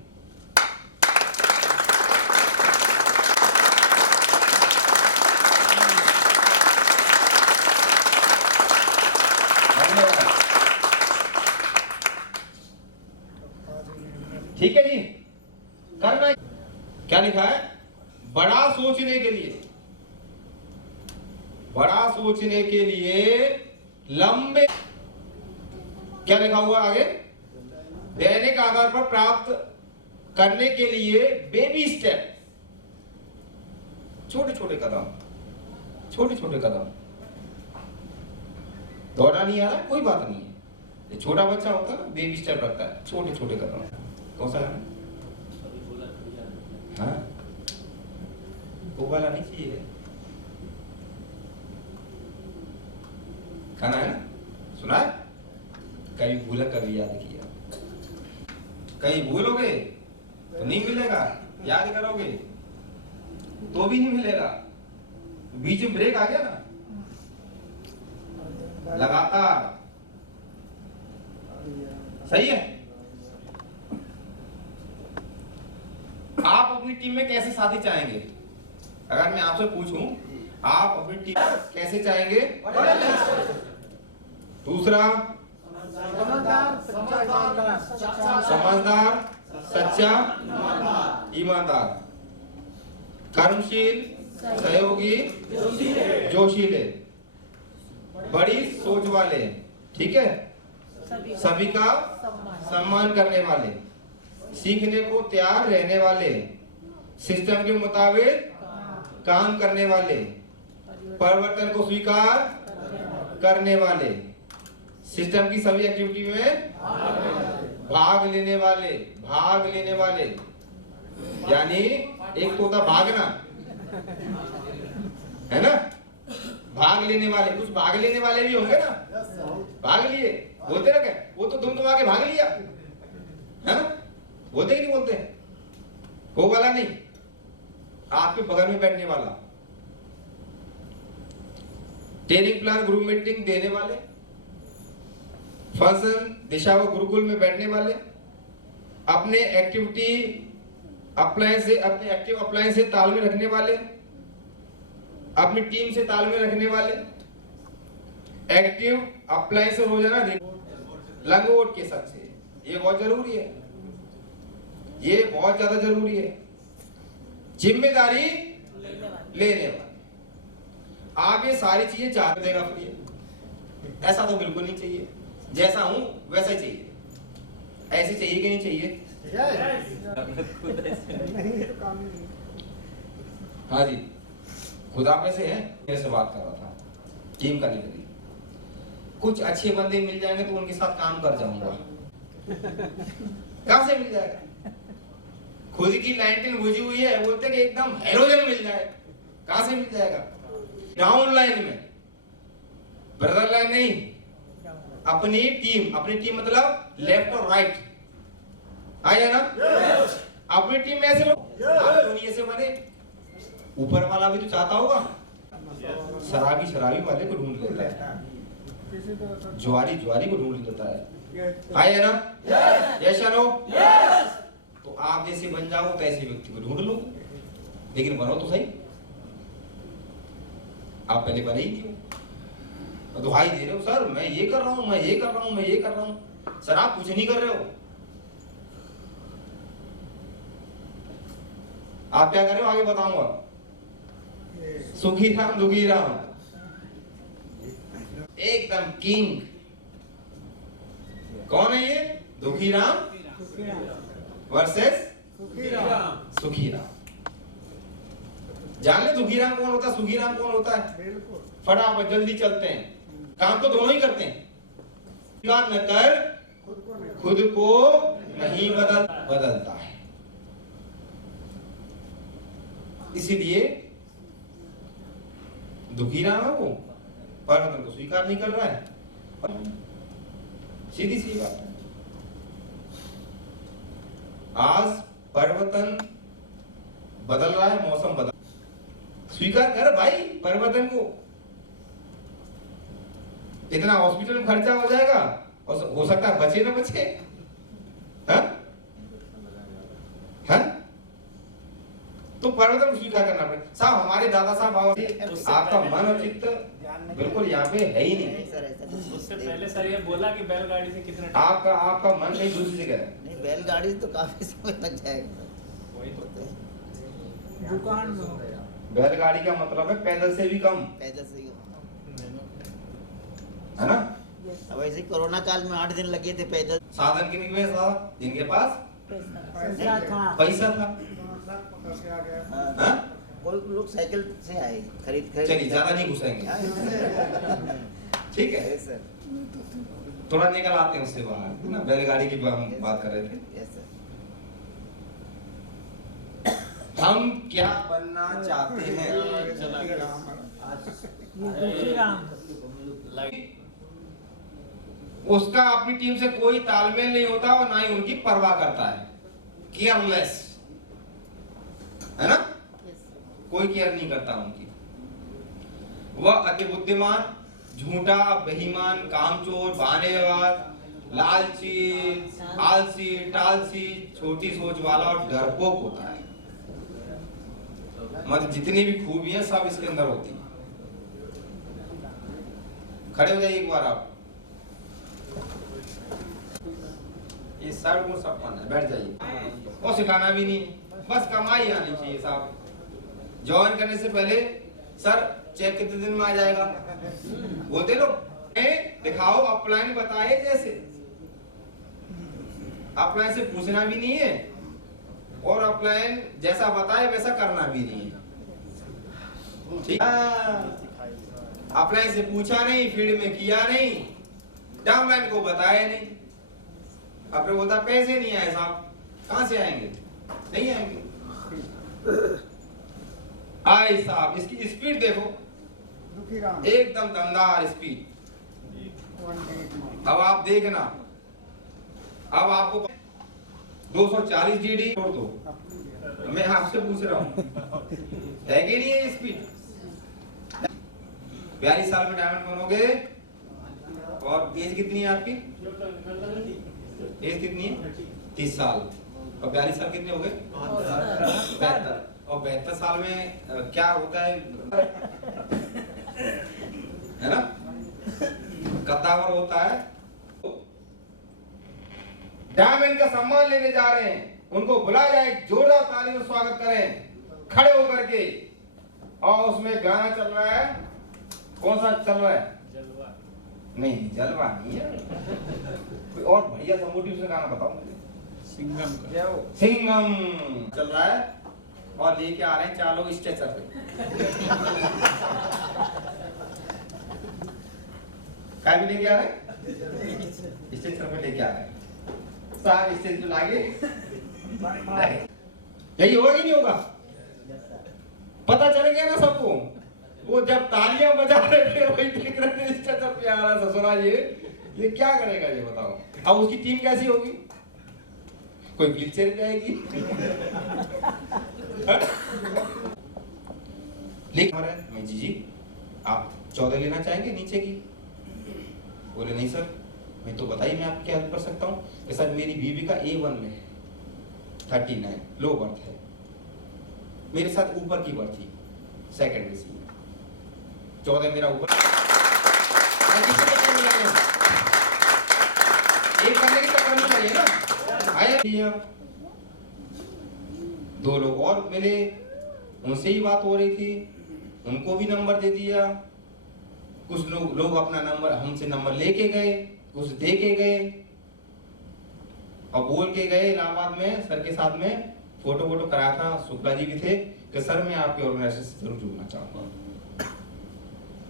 ठीक है जी, करना क्या लिखा है? बड़ा सोचने के लिए, बड़ा सोचने के लिए लंबे, क्या लिखा हुआ आगे? दैनिक आधार पर प्राप्त करने के लिए बेबी स्टेप, छोटे छोटे कदम, छोटे छोटे कदम। दौड़ा नहीं आ रहा, कोई बात नहीं है। छोटा बच्चा होता है ना, बेबी स्टेप रखता है, छोटे छोटे कदम। कौन सा गाना? हाँ, वो वाला नहीं चाहिए, खाना है ना, सुना है? कभी भूला कभी याद किया, कहीं भूलोगे तो नहीं मिलेगा, याद करोगे तो भी नहीं मिलेगा। बीच में ब्रेक आ गया ना, लगातार, सही है। आप अपनी टीम में कैसे साथी चाहेंगे? अगर मैं आपसे पूछूं, आप अपनी टीम कैसे चाहेंगे? दूसरा, समझदार, सच्चा, ईमानदार, कर्मशील, सहयोगी, जोशीले, बड़ी सोच वाले, ठीक है, सभी का सम्मान करने वाले, सीखने को तैयार रहने वाले, सिस्टम के मुताबिक काम करने वाले, परिवर्तन को स्वीकार करने वाले, सिस्टम की सभी एक्टिविटी में भाग लेने वाले यानी एक तो होता भागना, है ना, भाग लेने वाले, कुछ भाग लेने वाले भी होंगे ना, भाग लिए बोलते ना, क्या वो तो तुम आके भाग लिया, है ना, बोलते कि नहीं बोलते, वो वाला नहीं, आपके बगल में बैठने वाला, ट्रेनिंग प्लान ग्रुप मीटिंग देने वाले, फंक्शन दिशा व गुरुकुल में बैठने वाले, अपने एक्टिविटी अप्लायंस से, अपने एक्टिव अप्लायंस से तालमेल रखने वाले, अपनी टीम से तालमेल रखने वाले, एक्टिव अप्लायंस से रोजाना लंगोट के साथ से, ये बहुत जरूरी है, ये बहुत ज्यादा जरूरी है। जिम्मेदारी लेने वाले, आप ये सारी चीजें चाहते देगा फ्री, ऐसा तो बिल्कुल नहीं चाहिए, जैसा हूं वैसा ही चाहिए, ऐसे चाहिए कि नहीं चाहिए? हाँ जी, खुदा पे से है, मेरे से बात कर रहा था, टीम का लीडर, कुछ अच्छे बंदे मिल जाएंगे तो उनके साथ काम कर जाऊंगा। कहां से मिल जाएगा? खुद की लाइन बुझी हुई है, बोलते कि एकदम हेरोजन मिल जाए, कहां से मिल जाएगा? डाउन लाइन में, ब्रदर लाइन नहीं, अपनी टीम मतलब लेफ्ट और राइट, आया ना? अपनी टीम में ऐसे लोग, आप दुनिया से बने, ऊपर वाला भी तो चाहता होगा, शराबी वाले को ढूंढ लेता है, जुआरी को ढूंढ लेता है, आया ना? यस या नो? तो आप जैसे बन जाओ तो ऐसे व्यक्ति को ढूंढ लो, लेकिन बनो तो सही, आप पहले बने ही नहीं, दुहाई दे रहे हो, सर मैं ये कर रहा हूं, मैं ये कर रहा हूं, मैं ये कर रहा हूं, सर आप कुछ नहीं कर रहे हो, आप क्या कर रहे हो आगे बताऊंगा। सुखी राम दुखी राम, एकदम किंग, कौन है ये? दुखी राम वर्सेस सुखी राम। जान ले दुखी राम कौन होता है, सुखी राम कौन होता है? फटाफट जल्दी चलते हैं, काम तो दोनों ही करते हैं, न कर खुद को नहीं बदलता है, इसीलिए दुखी राम है वो, परिवर्तन को स्वीकार नहीं कर रहा है, सीधी सी बात है। आज परिवर्तन बदल रहा है, मौसम बदल, स्वीकार कर भाई परिवर्तन को, इतना हॉस्पिटल में खर्चा हो जाएगा और हो सकता है बचे ना बचे, तो परिवर्तन को स्वीकार करना पड़ेगा। साहब हमारे दादा साहब आपका मन और चित्त बिल्कुल यहाँ पे है ही नहीं। उससे पहले सर ये बोला कि बैलगाड़ी से कितना आपका मन नहीं दूसरी जगह है। नहीं बैलगाड़ी तो काफी समय लग जाएगा, वही तो दुकान बैलगाड़ी का मतलब है पैदल से भी कम, पैदल से है ना? अब ऐसे कोरोना काल में 8 दिन लगे थे पैदल। साधन किन के पास? जिनके पास पैसा था। कोई लोग साइकिल से आए खरीद चलिए ज्यादा नहीं घुसेंगे, ठीक है सर, थोड़ा निकल आते हैं उससे बाहर ना, बैलगाड़ी की हम बात कर रहे थे। हम क्या बनना चाहते हैं? उसका अपनी टीम से कोई तालमेल नहीं होता और ना ही उनकी परवाह करता है, केयरलेस, है ना? कोई केयर नहीं करता उनकी। वह अति बुद्धिमान, झूठा, बेईमान, कामचोर, बहानेबाज, लालची, आलसी, टालसी, छोटी सोच वाला और डरपोक होता है। मतलब जितनी भी खूबियां सब इसके अंदर होती हैं। खड़े हो जाइए एक बार आप, ये सब को सब पाना है, बैठ जाइए, और सिखाना भी नहीं, बस कमाई आनी चाहिए साहब। ज्वाइन करने से पहले सर चेक कितने दिन में आ जाएगा बोलते लोग, दिखाओ अपलाइन बताए, जैसे अपलाइन से पूछना भी नहीं है और अपलाइन जैसा बताए वैसा करना भी नहीं है, ठीक? अपलाइन से पूछा नहीं, फील्ड में किया नहीं, डाउनलाइन को बताया नहीं, आपने बोलता पैसे नहीं आए साहब, कहां से आएंगे? नहीं आएंगे। आए साहब, इसकी स्पीड देखो, एकदम दमदार स्पीड। अब आप देखना, अब आपको 240 GD छोड़ दो, मैं आपसे पूछ रहा हूँ है कि नहीं है स्पीड? 42 साल में डायमंड बनोगे। और एज कितनी है आपकी? एज कितनी है? 30 साल। और 42 साल कितने हो गए? 72। और 72 साल में क्या होता है ना? कद्दावर होता है। डायमंड का सम्मान लेने जा रहे हैं, उनको बुलाया जाए, जोरदार ताली में स्वागत करें खड़े होकर के। और उसमें गाना चल रहा है, कौन सा चल रहा है? जलवा। नहीं, जलवा नहीं है, कोई और बढ़िया सा मोटिवेशन गाना बताओ मुझे। सिंघम का। सिंघम चल रहा है और लेके आ रहे हैं 4 लोग स्ट्रेचर पे। क्या भी लेके आ रहे हैं? स्ट्रेचर पे लेके आ रहे हैं साहब। स्ट्रेचर लागे यही होगा कि नहीं होगा? पता चल गया ना सबको। वो जब तालियां बजा रहे थे वही देख रहे थे स्ट्रेचर पे आ रहा ससुरा, ये क्या करेगा ये बताओ। अब उसकी टीम कैसी होगी? कोई व्हीलचेयर पे आएगी। लेकिन मैं जी आप 14 लेना चाहेंगे नीचे की? बोले नहीं सर, मैं तो बताइए मैं आपकी क्या हेल्प कर सकता हूँ। सर मेरी बीवी का A1 में है 39 लो बर्थ है, मेरे साथ ऊपर की बर्थ थी सेकंड सी 14 मेरा ऊपर। एक करने की चक्कर में चाहिए ना। आए 2 लोग और मिले, उनसे ही बात हो रही थी, उनको भी नंबर दे दिया। कुछ लोग अपना नंबर हमसे नंबर लेके गए, कुछ दे के गए और बोल के गए। इलाहाबाद में सर के साथ में फोटो कराया था, शुक्ला जी भी थे कि सर मैं आपके ऑर्गेनाइजेशन से जरूर जुड़ना चाहूँगा,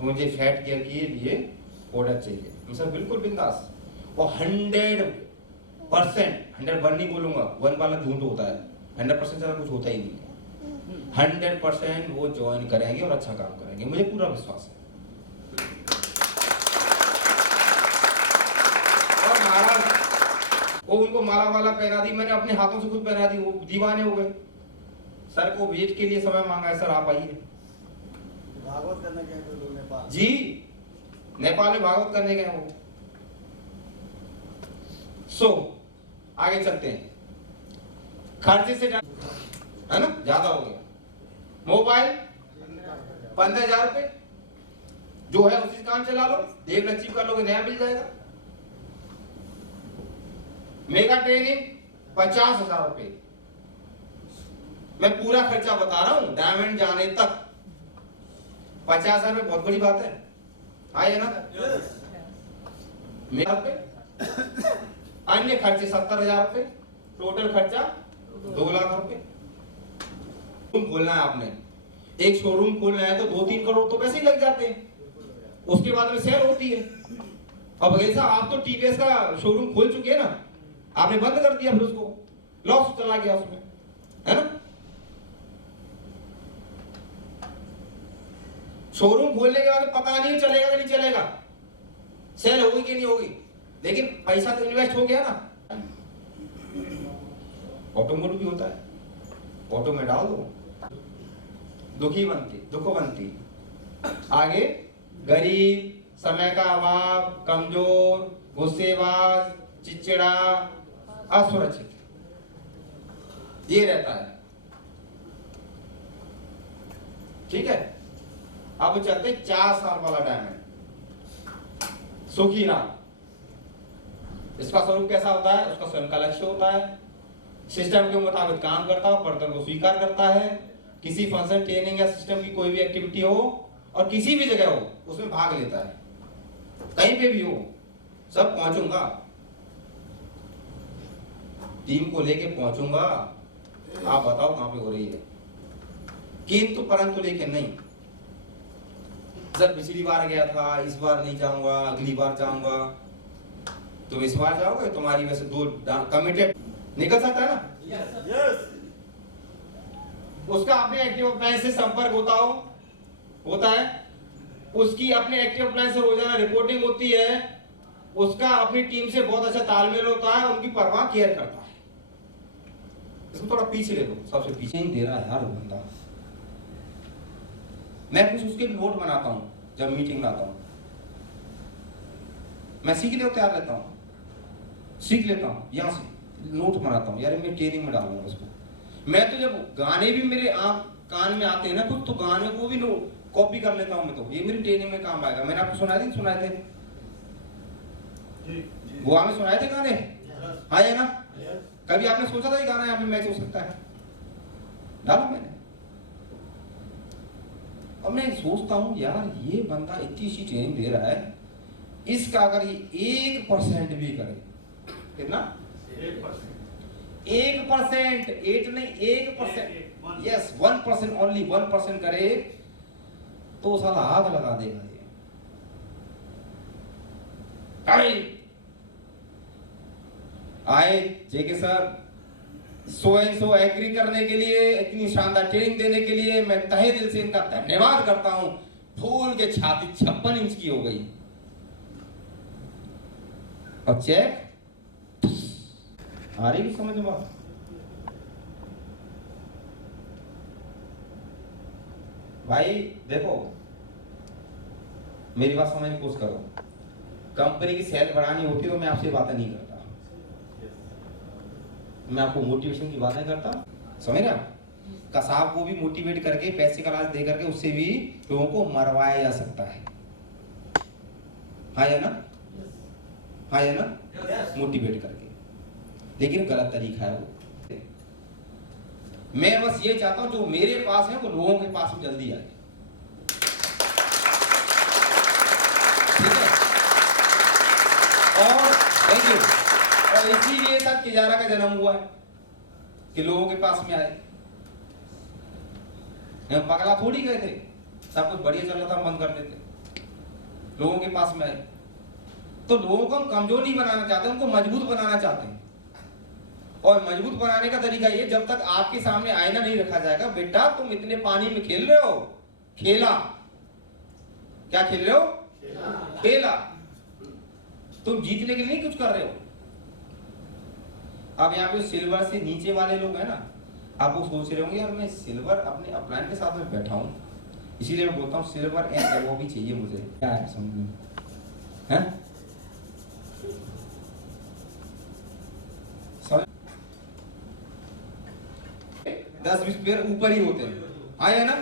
मुझे फैट केयर के लिए ऑर्डर चाहिए। सर बिल्कुल बिंदास। और 100% 101 नहीं बोलूंगा, 1 वाला झूठ होता है, 100% ज़्यादा कुछ होता ही नहीं है। 100% वो ज्वाइन करेंगे और अच्छा काम करेंगे, मुझे पूरा विश्वास है। और महाराज वो उनको माला वाला पहना दी, मैंने अपने हाथों से खुद पहना दी, वो दीवाने हो गए। सर को वेट के लिए समय मांगा है, सर आप आइए। भागवत करने गए थे लोग नेपाल। जी नेपाल में भागवत करने गए वो। आगे चलते हैं। खर्चे से है ना ज्यादा हो गया। मोबाइल 15,000 रुपए जो है उसी काम चला लो, 1 लाख चीप कर लोगे नया मिल जाएगा। मेगा ट्रेनिंग 50,000 रुपए। मैं पूरा खर्चा बता रहा हूं डायमंड जाने तक। 50,000 रुपए बहुत बड़ी बात है, आइए ना। मेरा पे अन्य खर्चे 70,000 रुपए, टोटल खर्चा 2 लाख रुपए। शोरूम खोलना है आपने, एक शोरूम खोलना है तो 2-3 करोड़ तो पैसे ही लग जाते हैं, उसके बाद में सेल होती है। अब ऐसा आप तो टीवीएस का शोरूम खोल चुके हैं ना, आपने बंद कर दिया, फिर उसको लॉस चला गया उसमें, है ना। शोरूम खोलने के बाद पता नहीं चलेगा कि नहीं चलेगा, सेल होगी कि नहीं होगी, लेकिन पैसा तो इन्वेस्ट हो गया ना। ऑटोमोटिव भी होता है, ऑटो में डाल दो, दुखवंती। आगे गरीब, समय का अभाव, कमजोर, गुस्सेबाज, चिड़चिड़ा, असुरक्षित, ये रहता है। ठीक है, अब चलते 4 साल वाला डायमंड। सुखी राम, इसका स्वरूप कैसा होता है? उसका स्वयं का लक्ष्य होता है, सिस्टम के मुताबिक काम करता है, पर्सन को स्वीकार करता है। किसी फंक्शन, ट्रेनिंग या सिस्टम की कोई भी एक्टिविटी हो और किसी भी जगह हो उसमें भाग लेता है, कहीं पे भी हो, सब पहुंचूंगा, टीम को लेके पहुंचूंगा, आप बताओ कहां पे हो रही है, किंतु परंतु लेके नहीं। सर पिछली बार गया था, इस बार नहीं जाऊंगा, अगली बार जाऊंगा, तुम इस बार जाओगे, तुम्हारी वैसे 2 कमिटेड निकल सकता है ना। यस। उसका अपने एक्टिव अप्लायंस से संपर्क होता है, उसकी अपने एक्टिव अप्लायंस से रोजाना रिपोर्टिंग होती है, उसका अपनी टीम से बहुत अच्छा तालमेल होता है, उनकी परवाह केयर करता है। इसको थोड़ा पीछे ले लो, सबसे पीछे ही दे रहा है यार वो बंदा। मैं कुछ उसके नोट बनाता हूँ जब मीटिंग में आता हूँ, मैं सीख ले तैयार रहता हूँ, सीख लेता हूँ, यहाँ से नोट बनाता हूँ, यार मैं ट्रेनिंग में डालूंगा उसको। मैं तो जब गाने भी मेरे कान में आते हैं ना कुछ, तो गाने को भी कॉपी कर लेता हूँ मैं, तो ये मेरी ट्रेनिंग में काम आएगा। मैंने आपको सुनाए थे गोवा में सुनाए थे गाने, हाँ या ना? कभी आपने सोचा था ये गाना यहाँ पे मैच हो सकता है? डाला मैंने। और मैं सोचता हूँ यार ये बंदा इतनी सी ट्रेनिंग दे रहा है, इसका अगर ये 1% भी करे, कितना? 1%, 8 नहीं 1%, यस 1%, ओनली 1% करे तो साला आग लगा देगा ये। आए जेके सर सो एग्री करने के लिए, इतनी शानदार ट्रेनिंग देने के लिए मैं तहे दिल से इनका धन्यवाद करता हूं। फूल के छाती 56 इंच की हो गई। और चेक आ रही समझ में? भाई देखो मेरी बात समझने की कोशिश करो। कंपनी की सेल बढ़ानी होती तो मैं आपसे बातें नहीं करता, मैं आपको मोटिवेशन की बातें करता, समझ रहे आप? कसाब को भी मोटिवेट करके पैसे का लालच दे करके उससे भी लोगों को मरवाया जा सकता है, हाँ या ना? हाँ या ना? मोटिवेट करके, लेकिन गलत तरीका है वो। मैं बस ये चाहता हूं जो मेरे पास है वो लोगों के पास में जल्दी आए, ठीक है? और थैंक यू। और इसीलिए तक किजारा का जन्म हुआ है कि लोगों के पास में आए। हम पगला थोड़ी गए थे, सब कुछ बढ़िया चल रहा था, बंद कर देते, लोगों के पास में आए। तो लोगों को हम कमजोर नहीं बनाना चाहते, उनको मजबूत बनाना चाहते हैं। और मजबूत बनाने का तरीका ये, जब तक आपके सामने आईना नहीं रखा जाएगा, बेटा तुम इतने पानी में खेल रहे हो, खेला क्या खेल रहे हो? खेला। तुम जीतने के लिए नहीं कुछ कर रहे हो। अब यहाँ पे सिल्वर से नीचे वाले लोग हैं ना, आप वो सोच रहे होंगे यार मैं सिल्वर अपने अपलाइन के साथ में बैठा हूँ, इसीलिए मैं बोलता हूँ सिल्वर एंड वो भी चाहिए मुझे। क्या है समझ में? हैं? 10-20 पेयर ऊपर ही होते हैं, हाँ या ना?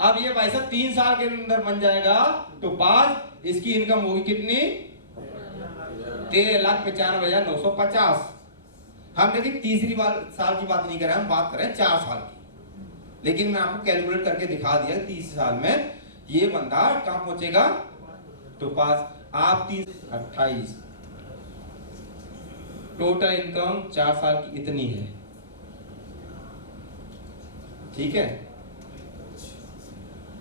अब ये भाई साहब 3 साल के अंदर बन जाएगा तो पास इसकी इनकम होगी कितनी? 13,95,950। हम देखिए तीसरी साल की बात नहीं कर रहे, हम बात कर रहे हैं 4 साल की। लेकिन मैं आपको कैलकुलेट करके दिखा दिया 30 साल में ये बंदा कहां पहुंचेगा? तो पास आप 28 टोटल इनकम 4 साल की इतनी है, ठीक है?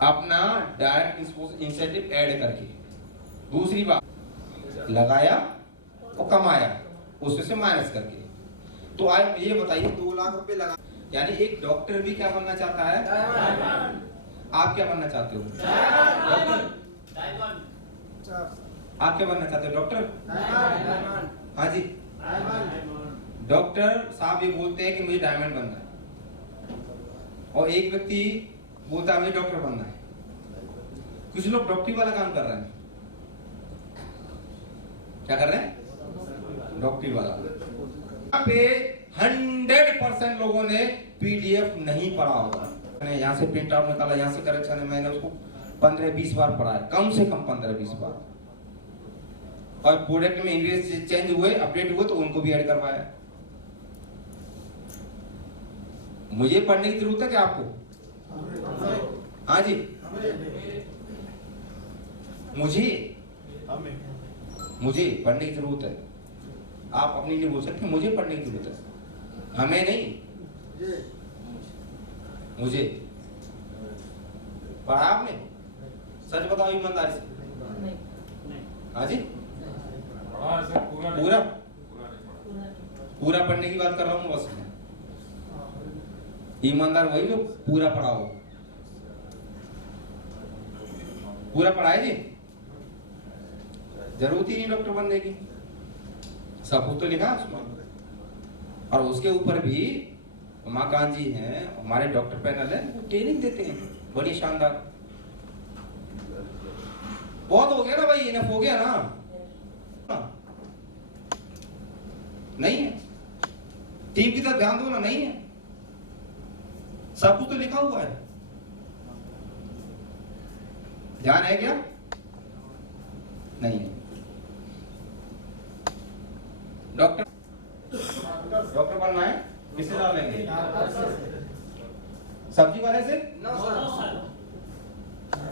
अपना डायरेक्ट इंसेंटिव ऐड करके, दूसरी बात लगाया और कमाया उसमें से माइनस करके। तो आप ये बताइए 2 लाख रुपए लगा, यानी एक डॉक्टर भी क्या बनना चाहता है? आप क्या बनना चाहते हो? आप क्या बनना चाहते हो? डॉक्टर? हाँ जी, डॉक्टर साहब ये बोलते हैं कि मुझे डायमंड बनना है, और एक व्यक्ति बोलता है मुझे डॉक्टर बनना है। कुछ लोग डॉक्टरी वाला काम कर रहे हैं, क्या कर रहे हैं? डॉक्टरी वाला। यहाँ पे 100% लोगों ने पीडीएफ नहीं पढ़ा होगा। मैंने यहाँ से प्रिंट आउट निकाला, यहाँ से करेक्शन है, मैंने उसको 15-20 बार पढ़ा है, कम से कम 15-20 बार। और प्रोडक्ट में इंग्लिश चेंज हुए, अपडेट हुए तो उनको भी ऐड करवाया। मुझे पढ़ने की जरूरत है क्या आपको? हाँ जी, मुझे पढ़ने की जरूरत है। आप अपने लिए बोल सकते हैं मुझे पढ़ने की जरूरत है, हमें नहीं। मुझे पढ़ा आपने? सच बताओ ईमानदारी से। हाँ जी, पूरा पूरा पढ़ने की बात कर रहा हूँ बस मैं। ईमानदार वही जो पूरा पढ़ा हो। पूरा पढ़ाए जी, जरूरत ही नहीं डॉक्टर बनने की, सब कुछ तो लिखा उसमें। और उसके ऊपर भी उमाकांत जी हैं, हमारे डॉक्टर पैनल है, ट्रेनिंग देते हैं बड़ी शानदार। बहुत हो गया ना भाई, इनफ हो गया ना। नहीं है, टीम की तरफ ध्यान दो ना। नहीं है, सब कुछ तो लिखा हुआ है। ध्यान है क्या? नहीं है। डॉक्टर बनना है, किससे डाल लेंगे? सब्जी वाले से?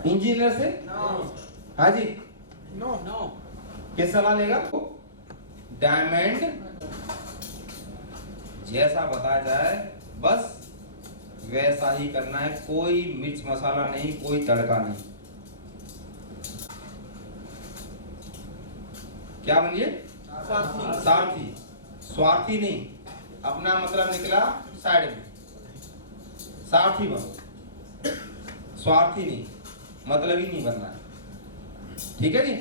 इंजीनियर से? हाँ जी, किस सलाह लेगा? डायमंड जैसा बताया जाए बस वैसा ही करना है, कोई मिर्च मसाला नहीं, कोई तड़का नहीं। क्या बनिए? सारथी। स्वार्थी नहीं, अपना मतलब निकला साइड में, सारथी बनो, स्वार्थी नहीं, मतलब ही नहीं बनना है। ठीक है जी।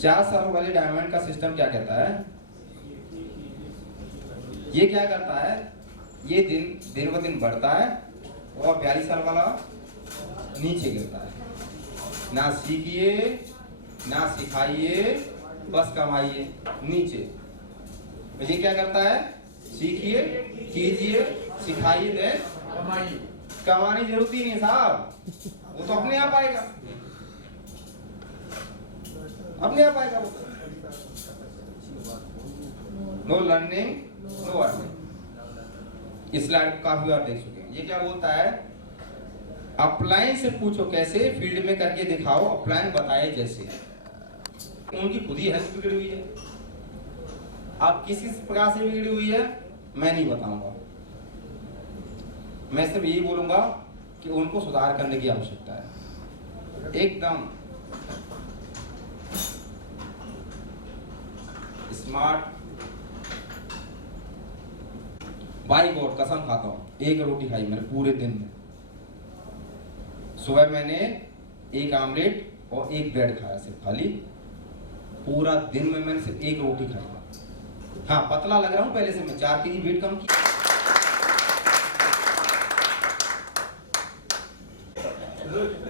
चार साल वाले डायमंड का सिस्टम क्या कहता है? ये क्या करता है, ये दिन ब दिन बढ़ता है और 42 साल वाला नीचे गिरता है। ना सीखिए ना सिखाइए, बस कमाइए नीचे। ये क्या करता है? सीखिए, कीजिए, सिखाइए, दे कमाइए। कमाने की जरूरत ही नहीं साहब, वो तो अपने आप आएगा, अपने आप आएगा वो। No learning no earning. इस स्लाइड को काफी बार देख चुके हैं। ये क्या बोलता है? अपलाइन से पूछो कैसे, फील्ड में करके दिखाओ, अपलाइन बताए जैसे। उनकी खुद ही हेल्थ बिगड़ी हुई है, आप किसी प्रकार से बिगड़ी हुई है मैं नहीं बताऊंगा। मैं सिर्फ यही बोलूंगा कि उनको सुधार करने की आवश्यकता है। एकदम स्मार्ट। बाई गॉड कसम खाता हूं, एक रोटी खाई मैंने पूरे दिन में। सुबह मैंने एक आमलेट और एक ब्रेड खाया सिर्फ, खाली। पूरा दिन में मैंने सिर्फ एक रोटी खाई। हाँ, पतला लग रहा हूं पहले से, मैं 4 केजी वेट कम किया।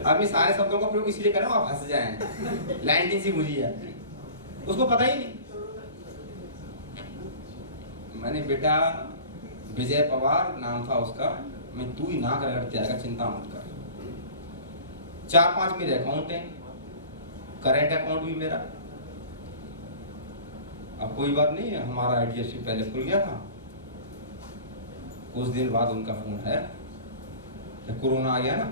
अभी सारे शब्दों का प्रयोग इसलिए कर रहा हूं आप हंस जाएं। लाइन सी मुझी है, उसको पता ही नहीं। मैंने बेटा विजय पवार नाम था उसका, मैं तू ही ना करते आएगा, चिंता मत कर। 4-5 मेरे अकाउंट हैं, करेंट अकाउंट भी मेरा। अब कोई बात नहीं है, हमारा IDFC पहले खुल गया था, कुछ दिन बाद उनका फोन है, जब कोरोना आ गया ना,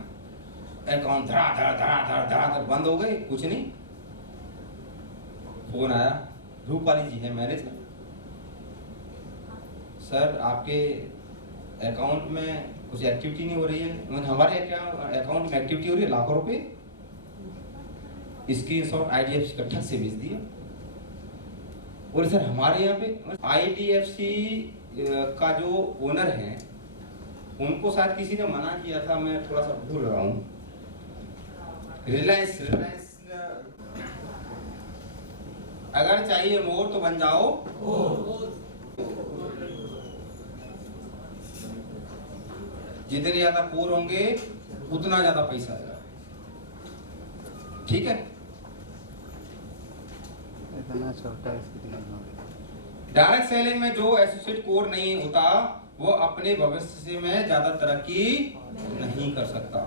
अकाउंट धड़ा बंद हो गए। कुछ नहीं, फोन आया, रूपाली जी है मैनेजर, सर आपके अकाउंट में कुछ एक्टिविटी नहीं हो रही है। हमारे अकाउंट में एक्टिविटी हो रही है, लाखों रुपए। स्क्रीनशॉट IDFC का ठग से भेज दिया। और सर हमारे यहाँ पे IDFC का जो ओनर है उनको शायद किसी ने मना किया था, मैं थोड़ा सा भूल रहा हूँ। रिलायंस अगर चाहिए मोर तो बन जाओ। जितने ज्यादा कोर होंगे उतना ज्यादा पैसा आएगा। ठीक है। डायरेक्ट सेलिंग में जो एसोसिएट कोर नहीं होता वो अपने भविष्य में ज्यादा तरक्की नहीं कर सकता।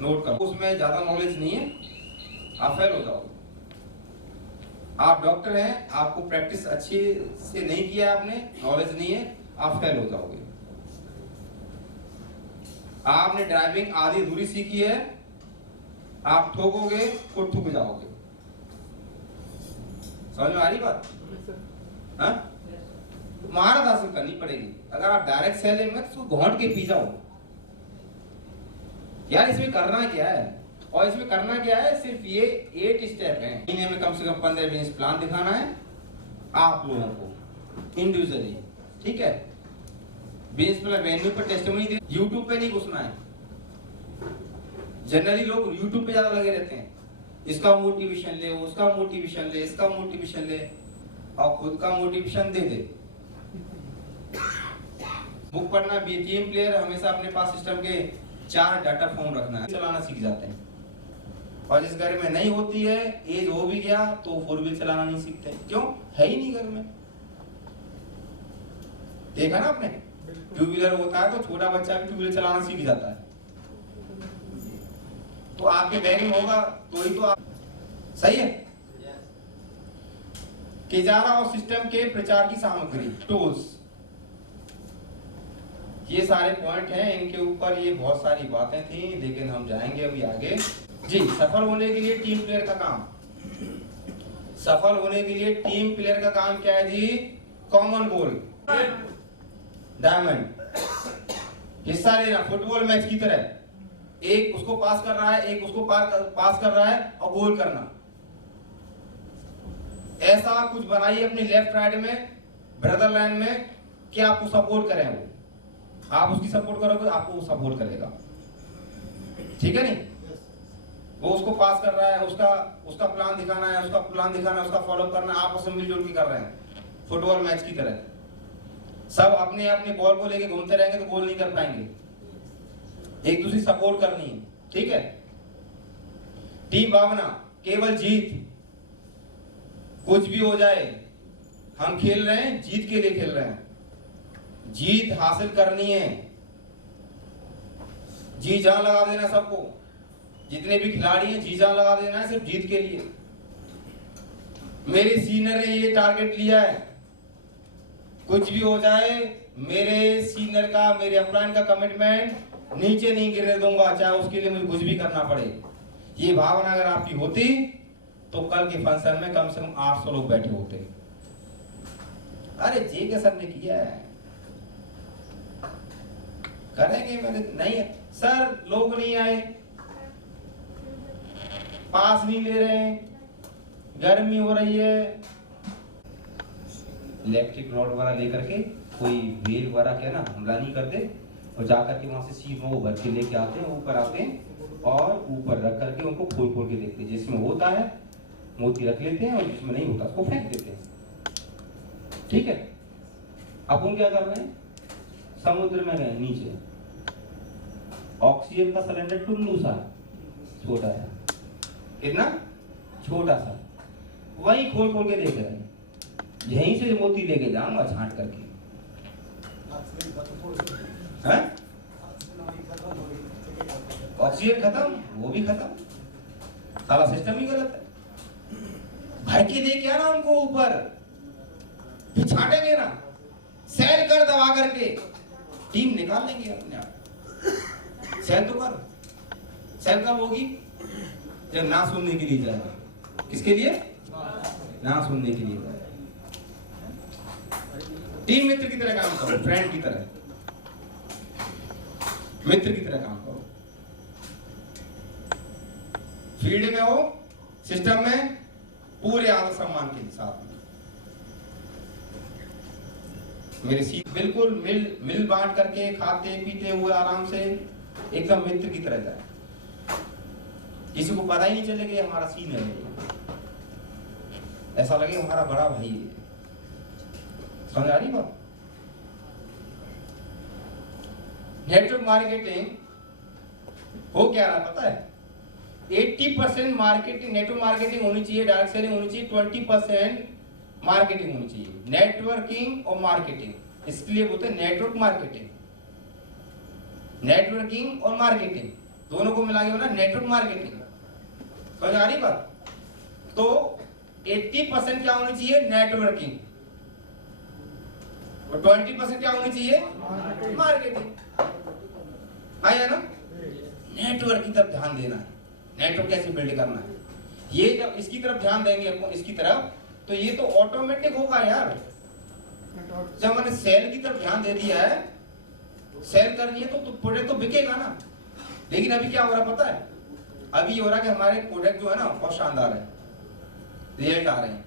नोट करो, उसमें ज्यादा नॉलेज नहीं है, आप फेल हो जाओगे। आप डॉक्टर हैं, आपको प्रैक्टिस अच्छी से नहीं किया आपने, नॉलेज नहीं है, आप फेल हो जाओगे। आपने ड्राइविंग आधी अधूरी सीखी है, आप ठोकोगे तो ठुक जाओगे। समझ में आ रही बात? हाँ, महारत हासिल करनी पड़ेगी। अगर आप डायरेक्ट सेलिंग में तो घोंट के पी जाओ यार, इसमें करना क्या है? और इसमें करना क्या है, सिर्फ ये 8 स्टेप हैं। महीने में कम से कम 15-20 प्लान दिखाना है आप लोगों को इंडिविजुअली, ठीक है। 20 प्लान वेन्यू पर टेस्टिमनी दे, यूट्यूब पे नहीं घुसना है। जनरली लोग यूट्यूब पे ज्यादा लगे रहते हैं, इसका मोटिवेशन ले, उसका मोटिवेशन ले, इसका मोटिवेशन ले, और खुद का मोटिवेशन दे दे। बुक पढ़ना, टीम प्लेयर हमेशा अपने पास सिस्टम के 4 डाटा फॉर्म रखना है, चलाना सीख जाते हैं। और जिस घर में नहीं होती है, एज हो भी गया तो 4 व्हील चलाना नहीं सीखते, क्यों? है ही नहीं घर में। देखा ना आपने, 2 व्हीलर होता है तो छोटा बच्चा भी 2 व्हीलर चलाना सीख जाता है। तो आपके बैग में होगा तो ही तो आप सही है। केजारा और सिस्टम के प्रचार की सामग्री, टूल्स, ये सारे पॉइंट हैं। इनके ऊपर ये बहुत सारी बातें थी, लेकिन हम जाएंगे अभी आगे। जी, सफल होने के लिए टीम प्लेयर का काम, सफल होने के लिए टीम प्लेयर का काम क्या है जी? कॉमन गोल, डायमंड, हिस्सा लेना फुटबॉल मैच की तरह। एक उसको पास कर रहा है, एक उसको पास कर रहा है, और गोल करना। ऐसा कुछ बनाइए अपनी लेफ्ट राइट में, ब्रदर लाइन में, कि आपको सपोर्ट करें। वो आप उसकी सपोर्ट करोगे, आपको वो सपोर्ट करेगा, ठीक है नहीं? वो उसको पास कर रहा है, उसका प्लान दिखाना है, उसका प्लान दिखाना है, उसका फॉलो करना है, आपस में मिलजुल के कर रहे हैं फुटबॉल मैच की तरह। सब अपने अपने बॉल को लेके घूमते रहेंगे तो गोल नहीं कर पाएंगे। एक दूसरी सपोर्ट करनी है, ठीक है। टीम भावना, केवल जीत, कुछ भी हो जाए हम खेल रहे हैं, जीत के लिए खेल रहे हैं, जीत हासिल करनी है, जी जान लगा देना सबको, जितने भी खिलाड़ी हैं जी जान लगा देना है सिर्फ जीत के लिए। मेरे सीनियर ने ये टारगेट लिया है, कुछ भी हो जाए मेरे सीनियर का, मेरे अपलाइन का कमिटमेंट नीचे नहीं गिरने दूंगा, चाहे उसके लिए मुझे कुछ भी करना पड़े। ये भावना अगर आपकी होती तो कल के फंक्शन में कम से कम 800 लोग बैठे होते। अरे जे के सर ने किया है, करेंगे, मैंने नहीं है सर, लोग नहीं आए, पास नहीं ले रहे हैं, गर्मी हो रही है। इलेक्ट्रिक रॉड वगैरह लेकर के कोई वेल वगैरह क्या ना हमला नहीं करते, और जाकर के वहां से सीट में वो भर के लेके आते हैं, ऊपर आते हैं और ऊपर रख करके उनको खोल खोल के देखते हैं। जिसमें होता है मोती रख लेते हैं, और जिसमें नहीं होता उसको फेंक देते हैं, ठीक है। अपन क्या कर रहे हैं, समुद्र में गए नीचे, ऑक्सीजन का सिलेंडर टुल्लू सा छोटा है, कितना छोटा सा, वही खोल खोल के देख रहे हैं, यहीं से मोती लेके जाऊंगा छांट करके। ऑक्सीजन खत्म, वो भी खत्म, सारा सिस्टम ही गलत है। भर के दे क्या ना उनको ऊपर, फिर छाटेंगे ना, सेल कर दबा करके टीम निकाल लेंगे अपने आप। सेल तो कर, सेल कब होगी? जब ना सुनने के लिए जाएगा। किसके लिए? ना सुनने के लिए। टीम मित्र की तरह काम करो, फ्रेंड की तरह, मित्र की तरह काम करो। फील्ड में हो, सिस्टम में, पूरे आदर सम्मान के साथ में। मेरे सीट बिल्कुल मिल बांट करके, खाते पीते हुए आराम से एकदम मित्र की तरह जाए, किसी को पता ही नहीं चले कि हमारा सीन है, ऐसा लगे हमारा बड़ा भाई है। समझ आ रही बात? नेटवर्क मार्केटिंग हो क्या रहा पता है? 80% मार्केटिंग, नेटवर्क मार्केटिंग होनी चाहिए, डायरेक्ट सेलिंग होनी चाहिए, 20% मार्केटिंग होनी चाहिए। नेटवर्किंग और मार्केटिंग, इसके लिए बोलते हैं नेटवर्क मार्केटिंग। नेटवर्किंग और मार्केटिंग दोनों को मिला के होना नेटवर्क मार्केटिंग। समझ आ रही बात? तो 80% क्या होनी चाहिए? नेटवर्किंग, और 20% क्या होनी चाहिए? मार्केटिंग। आया ना? नेटवर्क की तरफ ध्यान देना है, नेटवर्क कैसे बिल्ड करना है। ये जब इसकी तरफ ध्यान देंगे अपन, इसकी तरफ, तो ये तो ऑटोमेटिक होगा यार। जब मैंने सेल की तरफ ध्यान दे दिया है, सेल करनी है तो प्रोडक्ट तो बिकेगा ना। लेकिन अभी क्या हो रहा पता है? अभी हो रहा है कि हमारे प्रोडक्ट जो है ना बहुत शानदार है, रिजल्ट आ रहे हैं।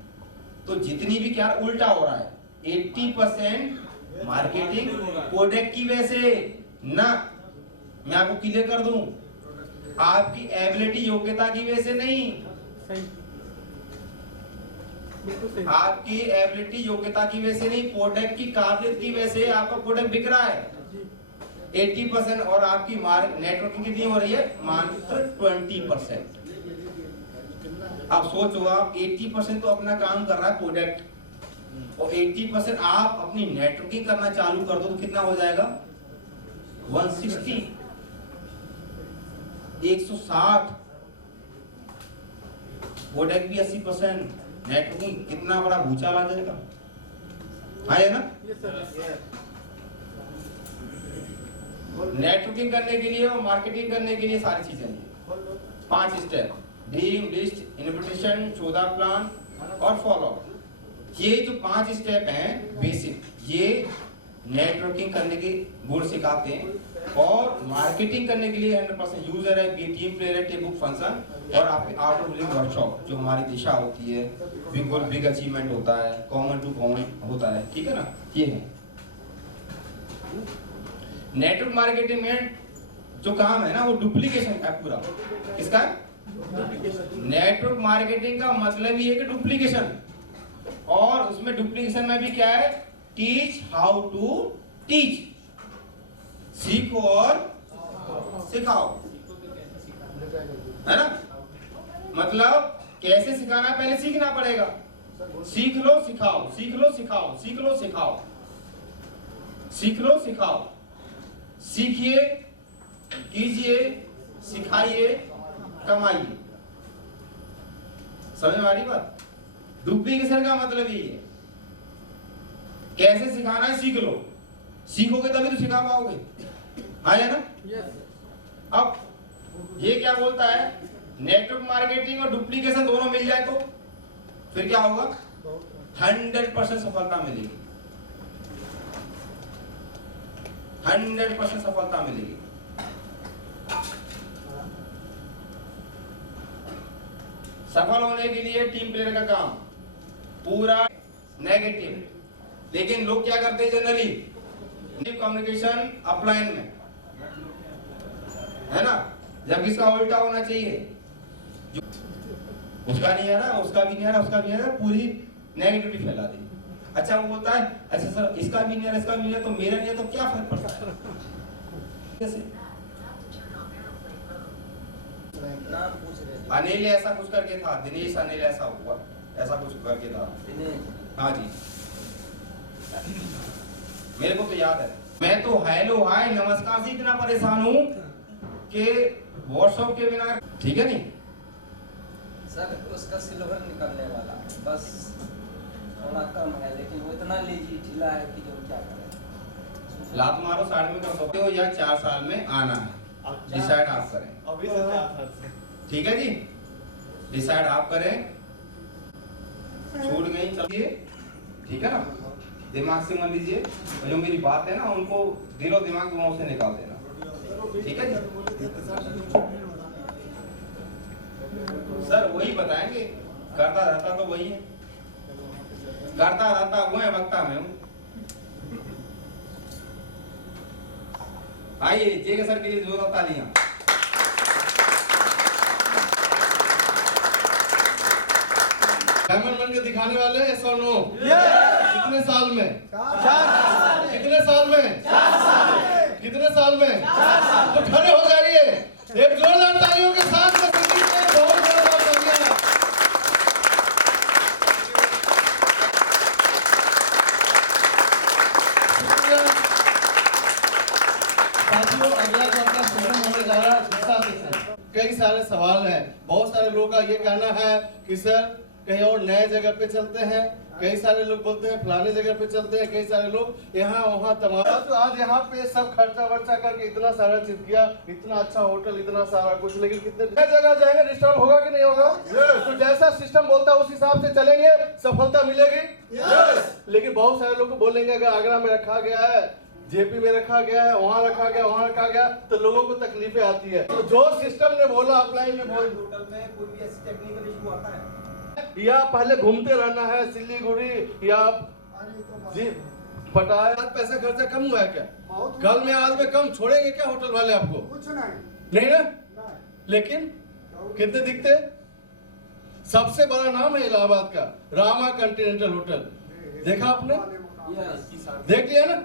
तो जितनी भी क्या उल्टा हो रहा है, 80% मार्केटिंग प्रोडक्ट की वजह से ना, मैं आपको क्लियर कर दूं, आपकी एबिलिटी योग्यता की वजह से नहीं, आपकी एबिलिटी योग्यता की वजह से नहीं, प्रोडक्ट की काबिलियत की वजह से आपका प्रोडक्ट बिक रहा है 80%, और आपकी नेटवर्किंग कितनी हो रही है, मात्र 20%। आप सोचो, आप 80% तो अपना काम कर रहा है प्रोडक्ट, और 80% आप अपनी नेटवर्किंग करना चालू कर दो तो कितना हो जाएगा, 160, 160। प्रोडक्ट भी 80%, नेटवर्किंग, कितना बड़ा भूचाल आ जाएगा, है ना? नेटवर्किंग करने के लिए और मार्केटिंग करने के लिए सारी चीजें हैं। 5 स्टेप, ड्रीम, लिस्ट, इन्विटेशन, सौदा प्लान और फॉलो। ये जो 5 स्टेप हैं बेसिक, ये नेटवर्किंग करने के गुण सिखाते हैं, और मार्केटिंग करने के लिए 100% यूजर है, टीम प्लेयर है, टेप बुक फंक्शन, और आपके आर्ट ऑफ लिविंग वर्कशॉप जो हमारी दिशा होती है, बिग गोल बिग अचीवमेंट होता है, कॉमन टू कॉमन होता है, ठीक है ना? ये है नेटवर्क मार्केटिंग में जो काम है ना, वो डुप्लीकेशन है पूरा। किसका? नेटवर्क मार्केटिंग का मतलब ही है कि डुप्लीकेशन, और उसमें डुप्लीकेशन में भी क्या है, टीच हाउ टू टीच, सीखो और सिखाओ, है ना? मतलब कैसे सिखाना है, पहले सीखना पड़ेगा। सीख लो सिखाओ, सीख लो सिखाओ, सीख लो सिखाओ, सीख लो सिखाओ, सीखिए, कीजिए, सिखाइए, कमाइए। समझ में आ रही बात? डुप्लीकेशन का मतलब ये है, कैसे सिखाना है सीख लो, सीखोगे तभी तो सिखा पाओगे, है ना? अब ये क्या बोलता है, नेटवर्क मार्केटिंग और डुप्लीकेशन दोनों मिल जाए तो फिर क्या होगा, 100% सफलता मिलेगी, 100% सफलता मिलेगी। सफल होने के लिए टीम प्लेयर का काम पूरा नेगेटिव, लेकिन लोग क्या करते हैं जनरली, कम्युनिकेशन अपलाइन में, है ना? जब इसका उल्टा होना चाहिए, जो उसका नहीं आ रहा, उसका भी नहीं आ रहा, उसका भी नहीं आ रहा, पूरी नेगेटिविटी फैला दी। अच्छा वो बोलता है, अच्छा सर इसका भी नहीं आ रहा, इसका भी नहीं आ रहा, तो मेरा नहीं है, तो क्या फर्क पड़ता है? कैसे? अनिल ऐसा कुछ करके था, दिनेश अनिल ऐसा हुआ, ऐसा कुछ करके था। हाँ जी, मेरे को तो याद है। मैं तो हेलो हाय नमस्कार से इतना परेशान हूँ कि व्हाट्सएप के बिना, ठीक है नहीं सर, उसका सिल्वर निकलने वाला बस थोड़ा कम है, लेकिन वो इतना लेजी ढीला है कि जो क्या करें। लात मारो साइड में कर सकते हो, या 4 साल में आना है, डिसाइड आप करें। अभी से 4 साल से, ठीक है जी, डिसाइड आप करें। छूट गई चलिए, ठीक है ना? दिमाग से मान लीजिए, जो मेरी बात है ना उनको दिलो दिमाग दोनों से निकाल देना, ठीक है जी? सर वही बताएंगे, करता रहता तो वही है, करता रहता हुआ है, वक्ता में हूँ। आइए जे सर के लिए जोरदार तालियां। डायमंड बन के दिखाने वाले हैं, yes or no? कितने साल में? 4 साल। कितने साल में? 4 साल। कितने साल में? 4 साल। तो खड़े हो जाइए, एक जोरदार तालियों के साथ में बहुत जोरदार तालियां। साथियों, अगला जो आपका सेशन होने जा रहा है, दूसरा सेशन। कई सारे सवाल हैं, बहुत सारे लोगों का ये कहना है कि सर कहीं और नए जगह पे चलते हैं, कई सारे लोग बोलते हैं फलाने जगह पे चलते हैं, कई सारे लोग यहाँ वहाँ तमाम। तो आज यहाँ पे सब खर्चा वर्चा करके इतना सारा चीज किया, इतना अच्छा होटल, इतना सारा कुछ, लेकिन कितने जगह जाएंगे डिस्टर्ब होगा कि नहीं होगा? तो जैसा सिस्टम बोलता है उस हिसाब से चलेंगे, सफलता मिलेगी। लेकिन बहुत सारे लोग को बोलेंगे अगर आगरा में रखा गया है जेपी में रखा गया है, वहाँ रखा गया, वहाँ रखा गया, तो लोगों को तकलीफें आती है। तो जो सिस्टम ने बोला अप्लाई में बोल, होटल में कोई भी ऐसी टेक्निकल इशू आता है या पहले घूमते रहना है सिलीगुड़ी या जी पटाया, पैसा खर्चा कम हुआ है क्या? कल में आज में कम छोड़ेंगे क्या होटल वाले आपको? कुछ नहीं ना, लेकिन कितने दिखते? सबसे बड़ा नाम है इलाहाबाद का रामा कॉन्टिनेंटल होटल, देखा आपने? देख लिया ना?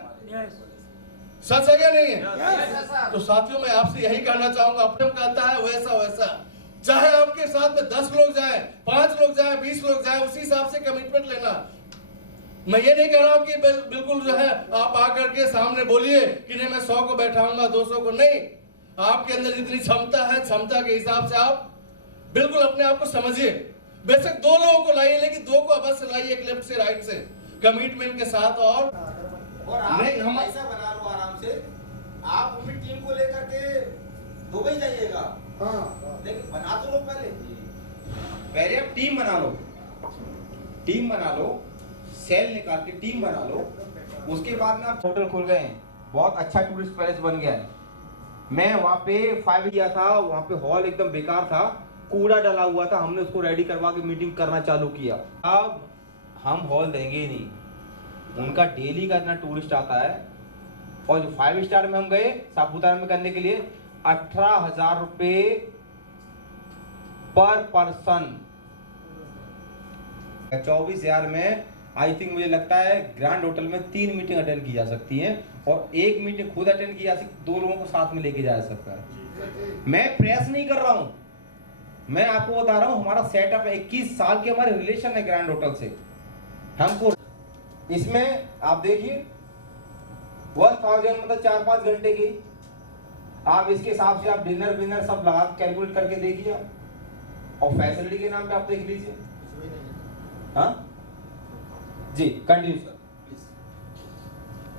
सच है या नहीं है? तो साथियों मैं आपसे यही कहना चाहूंगा, अपने कहता है वैसा वैसा, चाहे आपके साथ में 10 लोग जाए, 5 लोग जाए, 20 लोग जाए, उसी हिसाब से कमिटमेंट लेना। मैं ये नहीं कह रहा हूं कि बिल्कुल जो है आप आकर के सामने बोलिए कि नहीं मैं 100 को बैठाऊंगा, 200 को नहीं। आपके अंदर जितनी क्षमता है, क्षमता के हिसाब से आप बिल्कुल अपने आप को समझिए। बेशक 2 लोगों को लाइए, लेकिन 2 को अवश्य लाइए, एक लेफ्ट से राइट से कमिटमेंट के साथ। और आप नहीं, हम ऐसा बना लो आराम से, आप अपनी टीम को लेकर के दुबई जाइएगा। लेकिन बना तो लो पहले आप टीम बना लो, सेल निकाल के टीम बना लो, उसके बाद में आप होटल खुल गए हैं, बहुत अच्छा टूरिस्ट पैलेस बन गया है। मैं वहाँ पे 5 किया था, वहाँ पे हॉल एकदम बेकार था, कूड़ा डाला हुआ था, हमने उसको रेडी करवा के मीटिंग करना चालू किया। अब हम हॉल देंगे ही नहीं, उनका डेली का इतना टूरिस्ट आता है। और जो 5 स्टार में हम गए सापुतारा में करने के लिए 18,000 रुपये पर पर्सन, 24,000 में आई थिंक मुझे लगता है ग्रैंड होटल में 3 मीटिंग अटेंड की जा सकती है, और 1 मीटिंग खुद अटेंड की जा सकती, 2 लोगों को साथ में लेके जा सकता है। मैं प्रयास नहीं कर रहा हूँ, मैं आपको बता रहा हूँ हमारा सेटअप है, 21 साल के हमारे रिलेशन है ग्रैंड होटल से। हमको इसमें आप देखिए 1000 मतलब 4-5 घंटे की, आप इसके हिसाब से आप डिनर विनर सब लगा कैलकुलेट करके देखिए आप, और फैसिलिटी के नाम पे आप देख लीजिए। हाँ जी, कंटिन्यू सर।